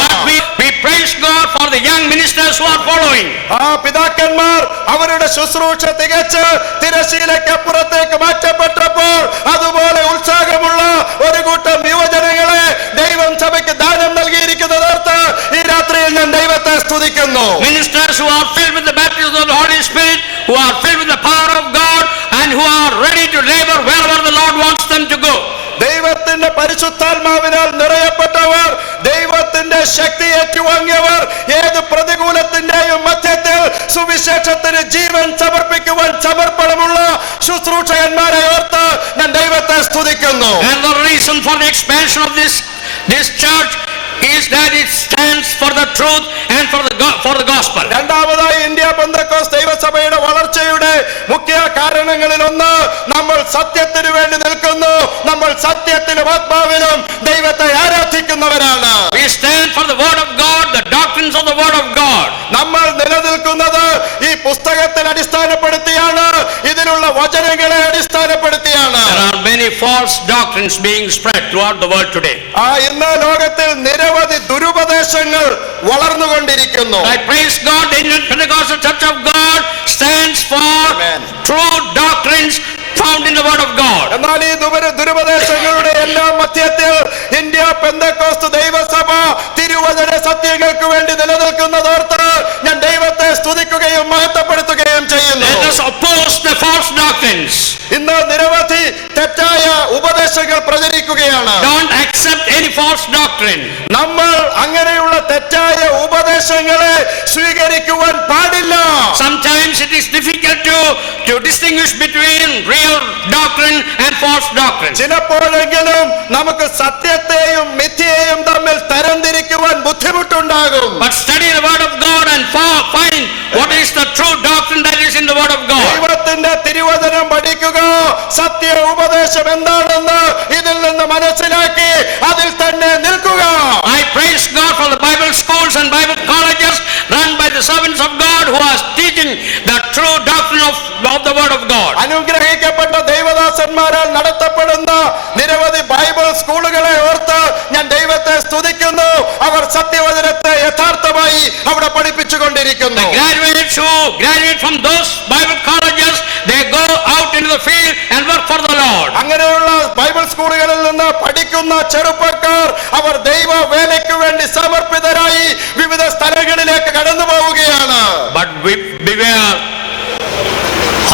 We praise God for the young ministers who are following. ആ പിതാക്കന്മാർ അവരുടെ ശുശ്രൂഷ തികച്ച് തിരശ്ശീലയ്ക്കപ്പുറത്തേക്ക് മാറ്റപ്പെട്ടപ്പോൾ അതുപോലെ ഉത്സാഹമുള്ള ഒരു കൂട്ടം യുവജനങ്ങളെ ദൈവം സഭയ്ക്ക് ദാനം നൽകിയിരിക്കുന്നതോർത്ത് ഈ രാത്രിയിൽ ഞാൻ ദൈവത്തെ സ്തുതിക്കുന്നു. Ministers who are filled with the baptism of the Holy Spirit, who are filled with the power of God, and who are ready to labor wherever the Lord wants them to go. ദൈവത്തിന്റെ പരിശുദ്ധാത്മാവിനാൽ നിറയപ്പെട്ടവർ, ദൈവത്തിന്റെ ശക്തി ഏറ്റുവാങ്ങിയവർ, ഏത് പ്രതികൂലത്തിന്റെയും മധ്യത്തിൽ സുവിശേഷത്തിന് ജീവൻ സമർപ്പിക്കുവാൻ സമർപ്പണമുള്ള ശുശ്രൂഷകന്മാരെ ഓർത്ത് ഞാൻ ദൈവത്തെ സ്തുതിക്കുന്നു. And the reason for the expansion of this church is that it stands for the truth and for the gospel. രണ്ടാമതായി ഇന്ത്യ പെന്തക്കോസ്ത് ദൈവസഭയുടെ വളർച്ചയുടെ മുഖ്യ കാരണങ്ങളിൽ ഒന്ന് നമ്മൾ സത്യത്തിന് വേണ്ടി നിൽക്കുന്നു. നമ്മൾ സത്യത്തിലും ആത്മാവിലും ദൈവത്തെ ആരാധിക്കുന്നവരാണ്. We stand for the word of God, the doctrines of the word of God. നമ്മൾ നിലനിൽക്കുന്നത് ഈ പുസ്തകത്തിൽ അടിസ്ഥാനപ്പെടുത്തിയാണ്, ഇതിലുള്ള വചനങ്ങളെ അടിസ്ഥാനപ്പെടുത്തിയാണ്. There are many false doctrines being spread throughout the world today. ഇന്ന് ലോകത്തിൽ നിരവധി ദുരുപദേശങ്ങൾ വളർന്നുകൊണ്ടിരിക്കുന്നു. I praise God, the Indian Pentecostal Church of God stands for true doctrines found in the word of God. എന്നാൽ ഈ ദുരുപദേശങ്ങളുടെ എല്ലാ മധ്യത്തിൽ ഇന്ത്യ പെന്തക്കോസ്ത് ദൈവസഭ തിരുവചന സത്യങ്ങൾക്ക് വേണ്ടി നിലനിൽക്കുന്നതോർത്ത് ഞാൻ ദൈവത്തെ സ്തുതിക്കുകയും മഹത്വപ്പെടുത്തുകയും ചെയ്യുന്നു. Let us oppose the false doctrines. ഇന്ന് നിരവധി തെറ്റായ ഉപദേശങ്ങൾ പ്രചരിക്കുകയാണ്. Don't accept any false doctrine. നമ്മൾ അങ്ങനെയുള്ള തെറ്റായ ഉപദേശങ്ങളെ സ്വീകരിക്കുവാൻ പാടില്ല. Sometimes it is difficult to distinguish between real doctrine and false doctrine. ചിലപ്പോഴെങ്കിലും നമുക്ക് സത്യത്തെയും മിഥ്യയെയും തമ്മിൽ തരംതിരിക്കുവാൻ ബുദ്ധിമുട്ടുണ്ടാകും. But study the word of God and find what is the true doctrine that is in the word of God. ദൈവത്തിന്റെ തിരുവചനം പഠിക്കുക, സത്യ ഉപദേശം എന്താണെന്ന് ഇതിൽ നിന്ന് മനസ്സിലാക്കി അതിൽ തന്നെ നിൽക്കുക. I praise God for the Bible schools and Bible colleges run by the servants of God who are teaching the true doctrine of the word of God. അനുഗ്രഹിക്കപ്പെട്ട ദൈവദാസന്മാരാൽ നടത്തപ്പെടുന്ന നിരവധി ബൈബിൾ സ്കൂളുകളെ ഓർത്ത് ഞാൻ ദൈവത്തെ സ്തുതിക്കുന്നു. അവർ സത്യവചനത്തെ യഥാർത്ഥമായി അവിടെ പഠിപ്പിച്ചുകൊണ്ടിരിക്കുന്നു. Graduates who graduate from those Bible colleges, they go out into the field and work for the Lord. അങ്ങനെയുള്ള ബൈബിൾ സ്കൂളുകളിൽ നിന്ന് പഠിക്കുന്ന ചെറുപ്പക്കാർ അവർ ദൈവ വേലയ്ക്ക് വേണ്ടി സമർപ്പിതരായി വിവിധ സ്ഥലങ്ങളിലേക്ക് കടന്നു പോവുകയാണ്. But beware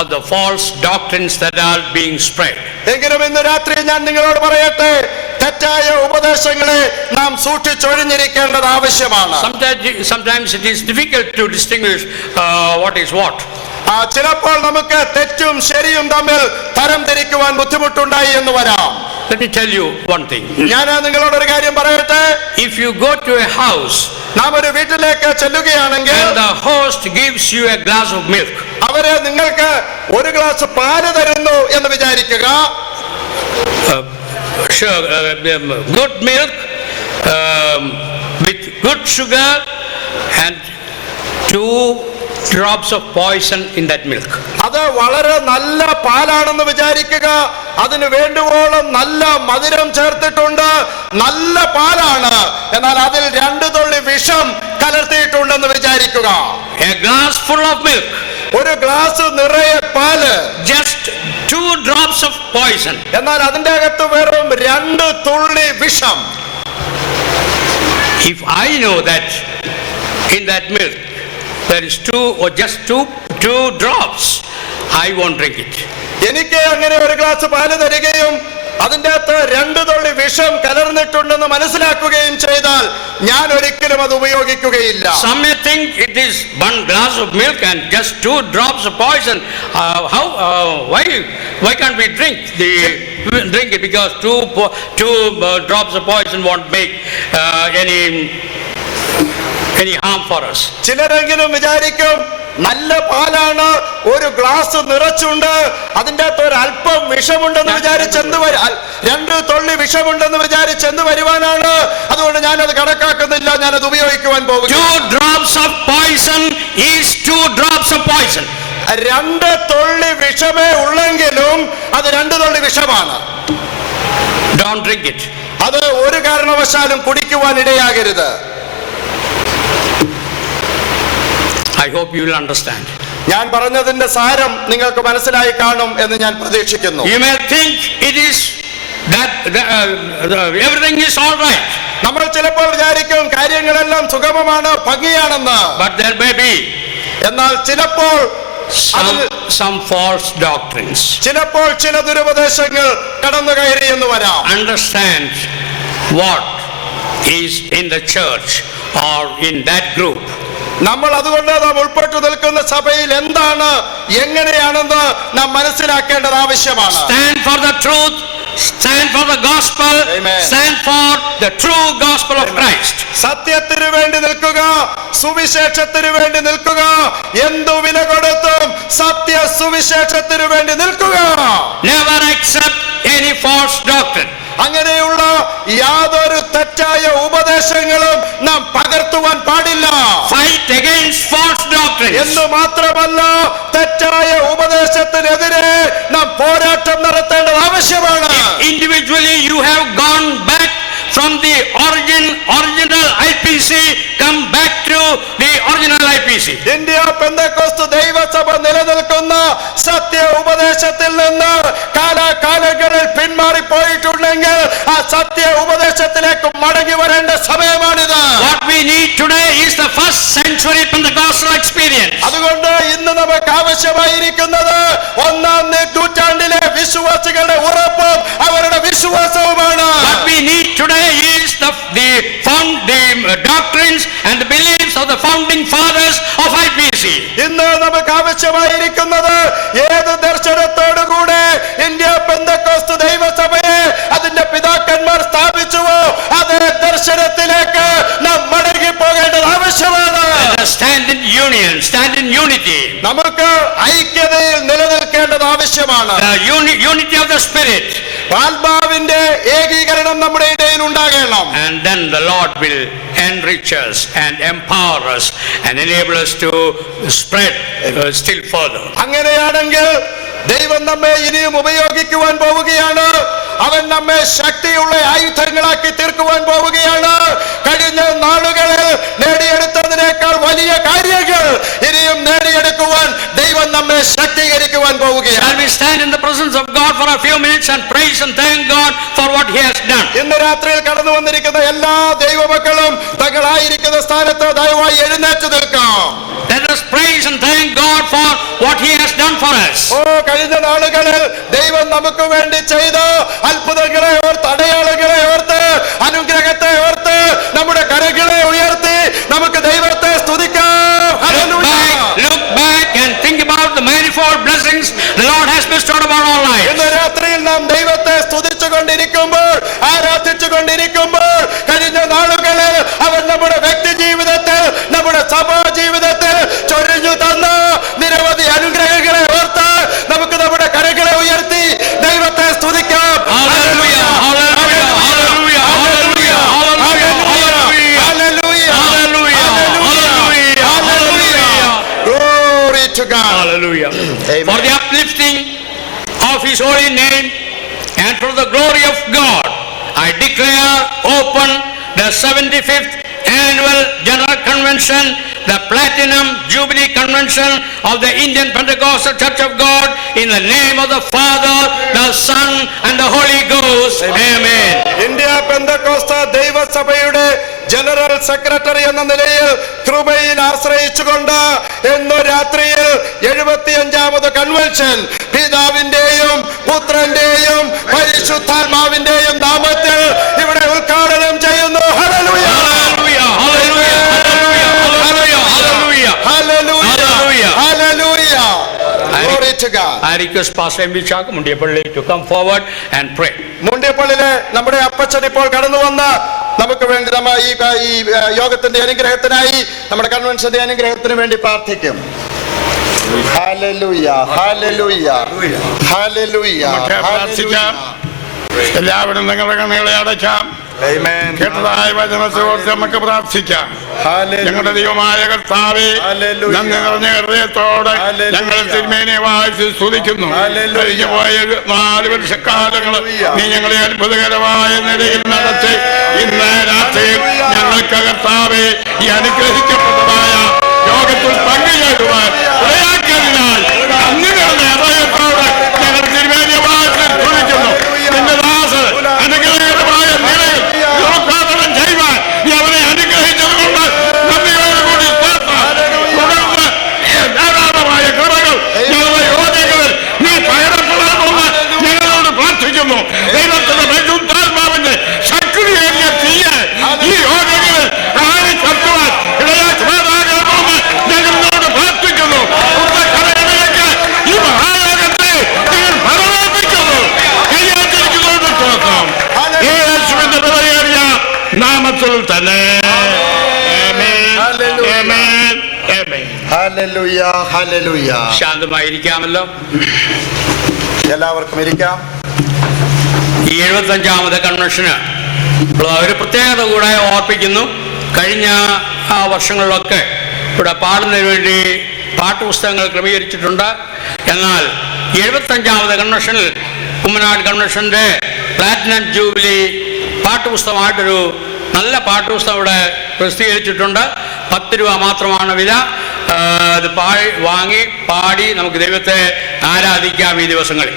of the false doctrines that are being spread. എങ്കിലും ഇന്ന് രാത്രി ഞാൻ നിങ്ങളോട് പറയട്ടെ, തെറ്റായ ഉപദേശങ്ങളെ നാം സൂക്ഷിച്ചൊഴിഞ്ഞിരിക്കേണ്ടത് ആവശ്യമാണ്. Sometimes it is difficult to distinguish what is what. ചിലപ്പോൾ നമുക്ക് തെറ്റും ശരിയും തമ്മിൽ തരംതിരിക്കുവാൻ ബുദ്ധിമുട്ടുണ്ടായി എന്ന് വരാം. Let me tell you one thing. ഞാൻ നിങ്ങളോടൊരു കാര്യം പറയട്ടെ. If you go to a house നാം ഒരു വീട്ടിലേക്ക് ചെല്ലുകയാണെങ്കിൽ and the host gives you a glass of milk, അവര് നിങ്ങൾക്ക് ഒരു ഗ്ലാസ് പാല് തരുന്നു എന്ന് വിചാരിക്കുക. good milk with good sugar and 2 drops of poison in that milk. അത് വളരെ നല്ല പാലാണെന്ന് വിചാരിക്കുക. അതിന് വേണ്ടുവോളം നല്ല മധുരം ചേർത്തിട്ടുണ്ട്, നല്ല പാലാണ്. എന്നാൽ അതിൽ 2 തുള്ളി വിഷം കലർത്തിയിട്ടുണ്ടെന്ന് വിചാരിക്കുക. A glass full of milk, ഒരു ഗ്ലാസ് നിറയെ പാല്, just 2 drops of poison. എന്നാൽ അതിന്റെ അകത്ത് വെറും 2 തുള്ളി വിഷം. If I know that in that milk there is 2 or just 2 drops, I won't drink it. എനിക്ക് അങ്ങനെ ഒരു ഗ്ലാസ് പാല് തരികയും അതിന്റെ അകത്ത് 2 തുള്ളി വിഷം കലർന്നിട്ടുണ്ടെന്ന് മനസ്സിലാക്കുകയും ചെയ്താൽ ഞാൻ ഒരിക്കലും അത് ഉപയോഗിക്കുകയില്ല. Some may think it is 1 glass of milk and just 2 drops of poison. Why can't we drink it? Because 2 drops of poison won't make any harm for us. ചിലരെങ്കിലും വിചാരിക്കും നല്ല പാലാണ്, ഒരു ഗ്ലാസ് നിറച്ചുണ്ട്, അതിന്റെ അകത്ത് ഒരു അല്പം വിഷമുണ്ടെന്ന് വിചാരിച്ചെന്ത് 2 തുള്ളി വിഷമുണ്ടെന്ന് വിചാരിച്ചെന്ത് വരുവാനാണ്, അതുകൊണ്ട് ഞാനത് കണക്കാക്കുന്നില്ല, ഞാനത് ഉപയോഗിക്കുവാൻ പോകും. 2 drops of poison is 2 drops of poison. 2 തുള്ളി വിഷമേ ഉള്ളെങ്കിലും അത് 2 തുള്ളി വിഷമാണ്. Don't drink it. അത് ഒരു കാരണവശാലും കുടിക്കുവാൻ ഇടയാകരുത്. I hope you will understand. ഞാൻ പറഞ്ഞതിന്റെ സാരം നിങ്ങൾക്ക് മനസ്സിലായി കാണും എന്ന് ഞാൻ പ്രതീക്ഷിക്കുന്നു. You may think it is that everything is all right. നമ്മൾ ചിലപ്പോൾ വിചാരിക്കും കാര്യങ്ങളെല്ലാം സുഗമമാണ്, ഭംഗിയാണെന്ന്. But there may be എന്നാൽ ചിലപ്പോൾ some false doctrines. ചിലപ്പോൾ ചില ദുരുപദേശങ്ങൾ കടന്നു കയറി എന്ന് വരാം. Understand what is in the church or in that group. നമ്മൾ അതുകൊണ്ട് നാം ഉൾപ്പെട്ടു നിൽക്കുന്ന സഭയിൽ എന്താണ്, എങ്ങനെയാണെന്ന് നാം മനസ്സിലാക്കേണ്ടത് ആവശ്യമാണ്. Stand for the truth, stand for the gospel, Amen. stand for the true gospel of Christ. സത്യത്തിന് വേണ്ടി നിൽക്കുക, സുവിശേഷത്തിന് വേണ്ടി നിൽക്കുക, എന്തു വില കൊടുത്തും സത്യ സുവിശേഷത്തിന് വേണ്ടി നിൽക്കുക. Never accept any false doctrine. അങ്ങനെയുള്ള യാതൊരു തെറ്റായ ഉപദേശങ്ങളും നാം പകർത്തുവാൻ പാടില്ല. Fight against false doctrines. എന്ന് മാത്രമല്ല, തെറ്റായ ഉപദേശത്തിനെതിരെ നാം പോരാട്ടം നടത്തേണ്ടത് ആവശ്യമാണ്. Individually you have gone back from the original IPC, come back to the original IPC. India Pentecost ദൈവസഭ നിലനിൽക്കുന്ന സത്യ ഉപദേശത്തിൽ നിന്ന് കാലാകാലങ്ങളിൽ പിന്മാറിപ്പോയിട്ടുണ്ടെങ്കിൽ ആ സത്യ ഉപദേശത്തിലേക്ക് മടങ്ങി വരേണ്ട സമയമാണിത്. What we need today is the first century Pentecostal experience. അതുകൊണ്ട് ഇന്ന് നമുക്ക് ആവശ്യമായിരിക്കുന്നത് 1-ാം നൂറ്റാണ്ടിലെ വിശ്വാസികളുടെ ഉറപ്പും അവരുടെ വിശ്വാസവുമാണ്. What we need today is the doctrines and the beliefs of the founding fathers of IPC. ഇന്ന് നമുക്ക് ആവശ്യമായിരിക്കുന്നത് ഏത് ദർശനത്തോടുകൂടെ ഇന്ത്യ പെന്തക്കോസ്ത് ദൈവസഭയെ അതിന്റെ പിതാക്കന്മാർ സ്ഥാപിച്ചുവോ അതേ ദർശനത്തിലേക്ക് നാം മടങ്ങി പോകേണ്ടത് ആവശ്യമാണ്. Stand in union, stand in unity. നമുക്ക് ഐക്യതയിൽ നിലനിൽക്കേണ്ടത് ആവശ്യമാണ്. Unity of the spirit. ആത്മാവിന്റെ ഏകീകരണം നമ്മുടെ ഇടയിൽ ഉണ്ടാകണം. And then the Lord will enrich us and empower us and enable us to spread still further. അങ്ങനെയാണെങ്കിൽ ദൈവം നമ്മെ ഇനിയും ഉപയോഗിക്കുവാൻ പോവുകയാണ്. അവൻ നമ്മെ ശക്തിയുള്ള ആയുധങ്ങളാക്കി തീർക്കുവാൻ പോവുകയാണ്. കഴിഞ്ഞ നാളുകളിൽ നേടിയെടുത്തതിനേക്കാൾ വലിയ കാര്യങ്ങൾ ഇനിയും നേടിയെടുക്കുവാൻ ദൈവം നമ്മെ ശക്തീകരിക്കുവാൻ പോവുകയാണ്. Shall we stand in the presence of God for a few minutes and praise and thank God for what He has done? ഇന്ന് രാത്രിയിൽ കടന്നു വന്നിരിക്കുന്ന എല്ലാ ദൈവമക്കളും തങ്ങളായിരിക്കുന്ന സ്ഥാനത്ത് ദയവായി എഴുന്നേറ്റ് നിൽക്കാം. Let us praise and thank God for what He has done for us. കഴിഞ്ഞ നാളുകളിൽ ദൈവം നമുക്ക് വേണ്ടി ചെയ്ത അത്ഭുതങ്ങളെ ഓർത്ത്, അടയാളങ്ങളെ ഓർത്ത്, അനുഗ്രഹത്തെ ഓർത്ത് നമ്മുടെ കരങ്ങളെ ഉയർത്തി നമുക്ക് ദൈവത്തെ സ്തുതിക്കാം. Look back and think about the manifold blessings the Lord has bestowed upon our lives. ഇന്ന് രാത്രിയിൽ നാം ദൈവത്തെ സ്തുതിച്ചുകൊണ്ടിരിക്കുമ്പോൾ, ആരാധിച്ചുകൊണ്ടിരിക്കുമ്പോൾ കഴിഞ്ഞ നാളുകളിൽ അവൻ നമ്മുടെ വ്യക്തി ജീവിതത്തിൽ, നമ്മുടെ സഭാ ജീവിതത്തിൽ ചൊരിഞ്ഞു തന്ന നിരവധി അനുഗ്രഹങ്ങളെ ഓർത്ത് നമുക്ക് നമ്മുടെ കരങ്ങളെ ഉയർത്തി ദൈവത്തെ സ്തുതിക്കാം. Hallelujah. For the uplifting of His holy name and for the glory of God, I declare open the 75th Annual General Convention, the Platinum Jubilee Convention of the Indian Pentecostal Church of God, in the name of the Father, the Son and the Holy Ghost. Amen. India Pentecost ദൈവസഭയുടെ general secretary എന്ന നിലയിൽ കൃപയിൽ ആശ്രയിച്ചുകൊണ്ട് ഇന്ന് രാത്രിയിൽ 75ാമത് convention പിതാവിന്റെയും പുത്രന്റെയും പരിശുദ്ധാത്മാവിന്റെയും നാമത്തിൽ ഇവിടെ ഉദ്ഘാടനം ചെയ്യുന്നു. Hallelujah. I request Pastor M. Chak Mundiapalli to come forward and pray. മുണ്ടിയപ്പള്ളിയിലെ നമ്മുടെ അപ്പച്ചൻ ഇപ്പോൾ കടന്നു വന്ന് നമുക്ക് വേണ്ടി നമ്മ ഈ യോഗത്തിന്റെ അനുഗ്രഹത്തിനായി, നമ്മുടെ കൺവെൻഷന്റെ അനുഗ്രഹത്തിന് വേണ്ടി പ്രാർത്ഥിക്കും. Hallelujah, hallelujah, hallelujah. എല്ലാവരും നിങ്ങളുടെ കണ്ണുകളെ അടയ്ക്കാം. കേട്ടതായ വചനത്തോട് നമുക്ക് പ്രാർത്ഥിക്കാം. ഞങ്ങളുടെ ദൈവമായ കർത്താവേ, നന്ദി നിറഞ്ഞ ഹൃദയത്തോടെ ഞങ്ങൾ തിരുമേനിയെ വാഴ്ത്തി സ്തുതിക്കുന്നു. കഴിഞ്ഞ പോയ 4 വർഷക്കാലങ്ങൾ നീ ഞങ്ങളെ അത്ഭുതകരമായ നിലയിൽ നടത്തി. ഇന്ന് രാത്രിയിൽ ഞങ്ങൾക്ക് കർത്താവേ ഈ അനുഗ്രഹിക്കപ്പെട്ടതായ യോഗത്തിൽ പങ്കുചേരുവാൻ ഇടയാക്കിയതിനാൽ നന്ദി നിറഞ്ഞ ഹൃദയത്തോടെ ഞങ്ങൾ തിരുമേനിയെ വാഴ്ത്തി സ്തുതിക്കുന്നു. നിന്റെ ദാസൻ അനുഗ്രഹകരമായ നിലയിൽ ഉദ്ഘാടനം ചെയ്യുവാൻ നീ അവനെ അനുഗ്രഹിച്ചതുകൊണ്ട് നന്ദിയോടുകൂടി തുടർന്ന് ധാരാളമായ കൃപകൾ ഞങ്ങളുടെ യോഗ്യതകളിൽ നീ പകരപ്പെടണമെന്ന് ഞങ്ങളോട് പ്രാർത്ഥിക്കുന്നു. ദൈവത്തിന്റെ പരിശുദ്ധാത്മാവിന്റെ ശക്തിയേറിയ തീയെ ഈ യോഗ്യതകളിൽ ആരെ കത്തുവാൻ ഇടയാക്കുവാനാകണമെന്ന് ഞങ്ങളോട് പ്രാർത്ഥിക്കുന്നു. ഈ മഹായോഗത്തെ നിങ്ങൾ പരമാർപ്പിക്കുന്നു. കൈയാറ്റിരിക്കുന്നതുകൊണ്ട് തോന്നാം യേശുവിന്റെ വിലയേറിയ നാമത്തിൽ തന്നെ. Hallelujah, hallelujah. ശാന്തമായിരിക്കാമല്ലോ. എല്ലാവർക്കും ഇരിക്കാം. ഈ 75ാമത് കൺവെൻഷന് ഒരു പ്രത്യേകത കൂടെ ഓർപ്പിക്കുന്നു. കഴിഞ്ഞ വർഷങ്ങളിലൊക്കെ ഇവിടെ പാടുന്നതിന് വേണ്ടി പാഠപുസ്തകങ്ങൾ ക്രമീകരിച്ചിട്ടുണ്ട്. എന്നാൽ 75ാമത് കൺവെൻഷനിൽ കുമ്മനാട് കൺവെൻഷന്റെ പ്ലാറ്റിനം ജൂബിലി പാഠപുസ്തകമായിട്ടൊരു നല്ല പാഠപുസ്തകം ഇവിടെ പ്രസിദ്ധീകരിച്ചിട്ടുണ്ട്. 10 രൂപ മാത്രമാണ് വില. അത് വാങ്ങി പാടി നമുക്ക് ദൈവത്തെ ആരാധിക്കാം ഈ ദിവസങ്ങളിൽ.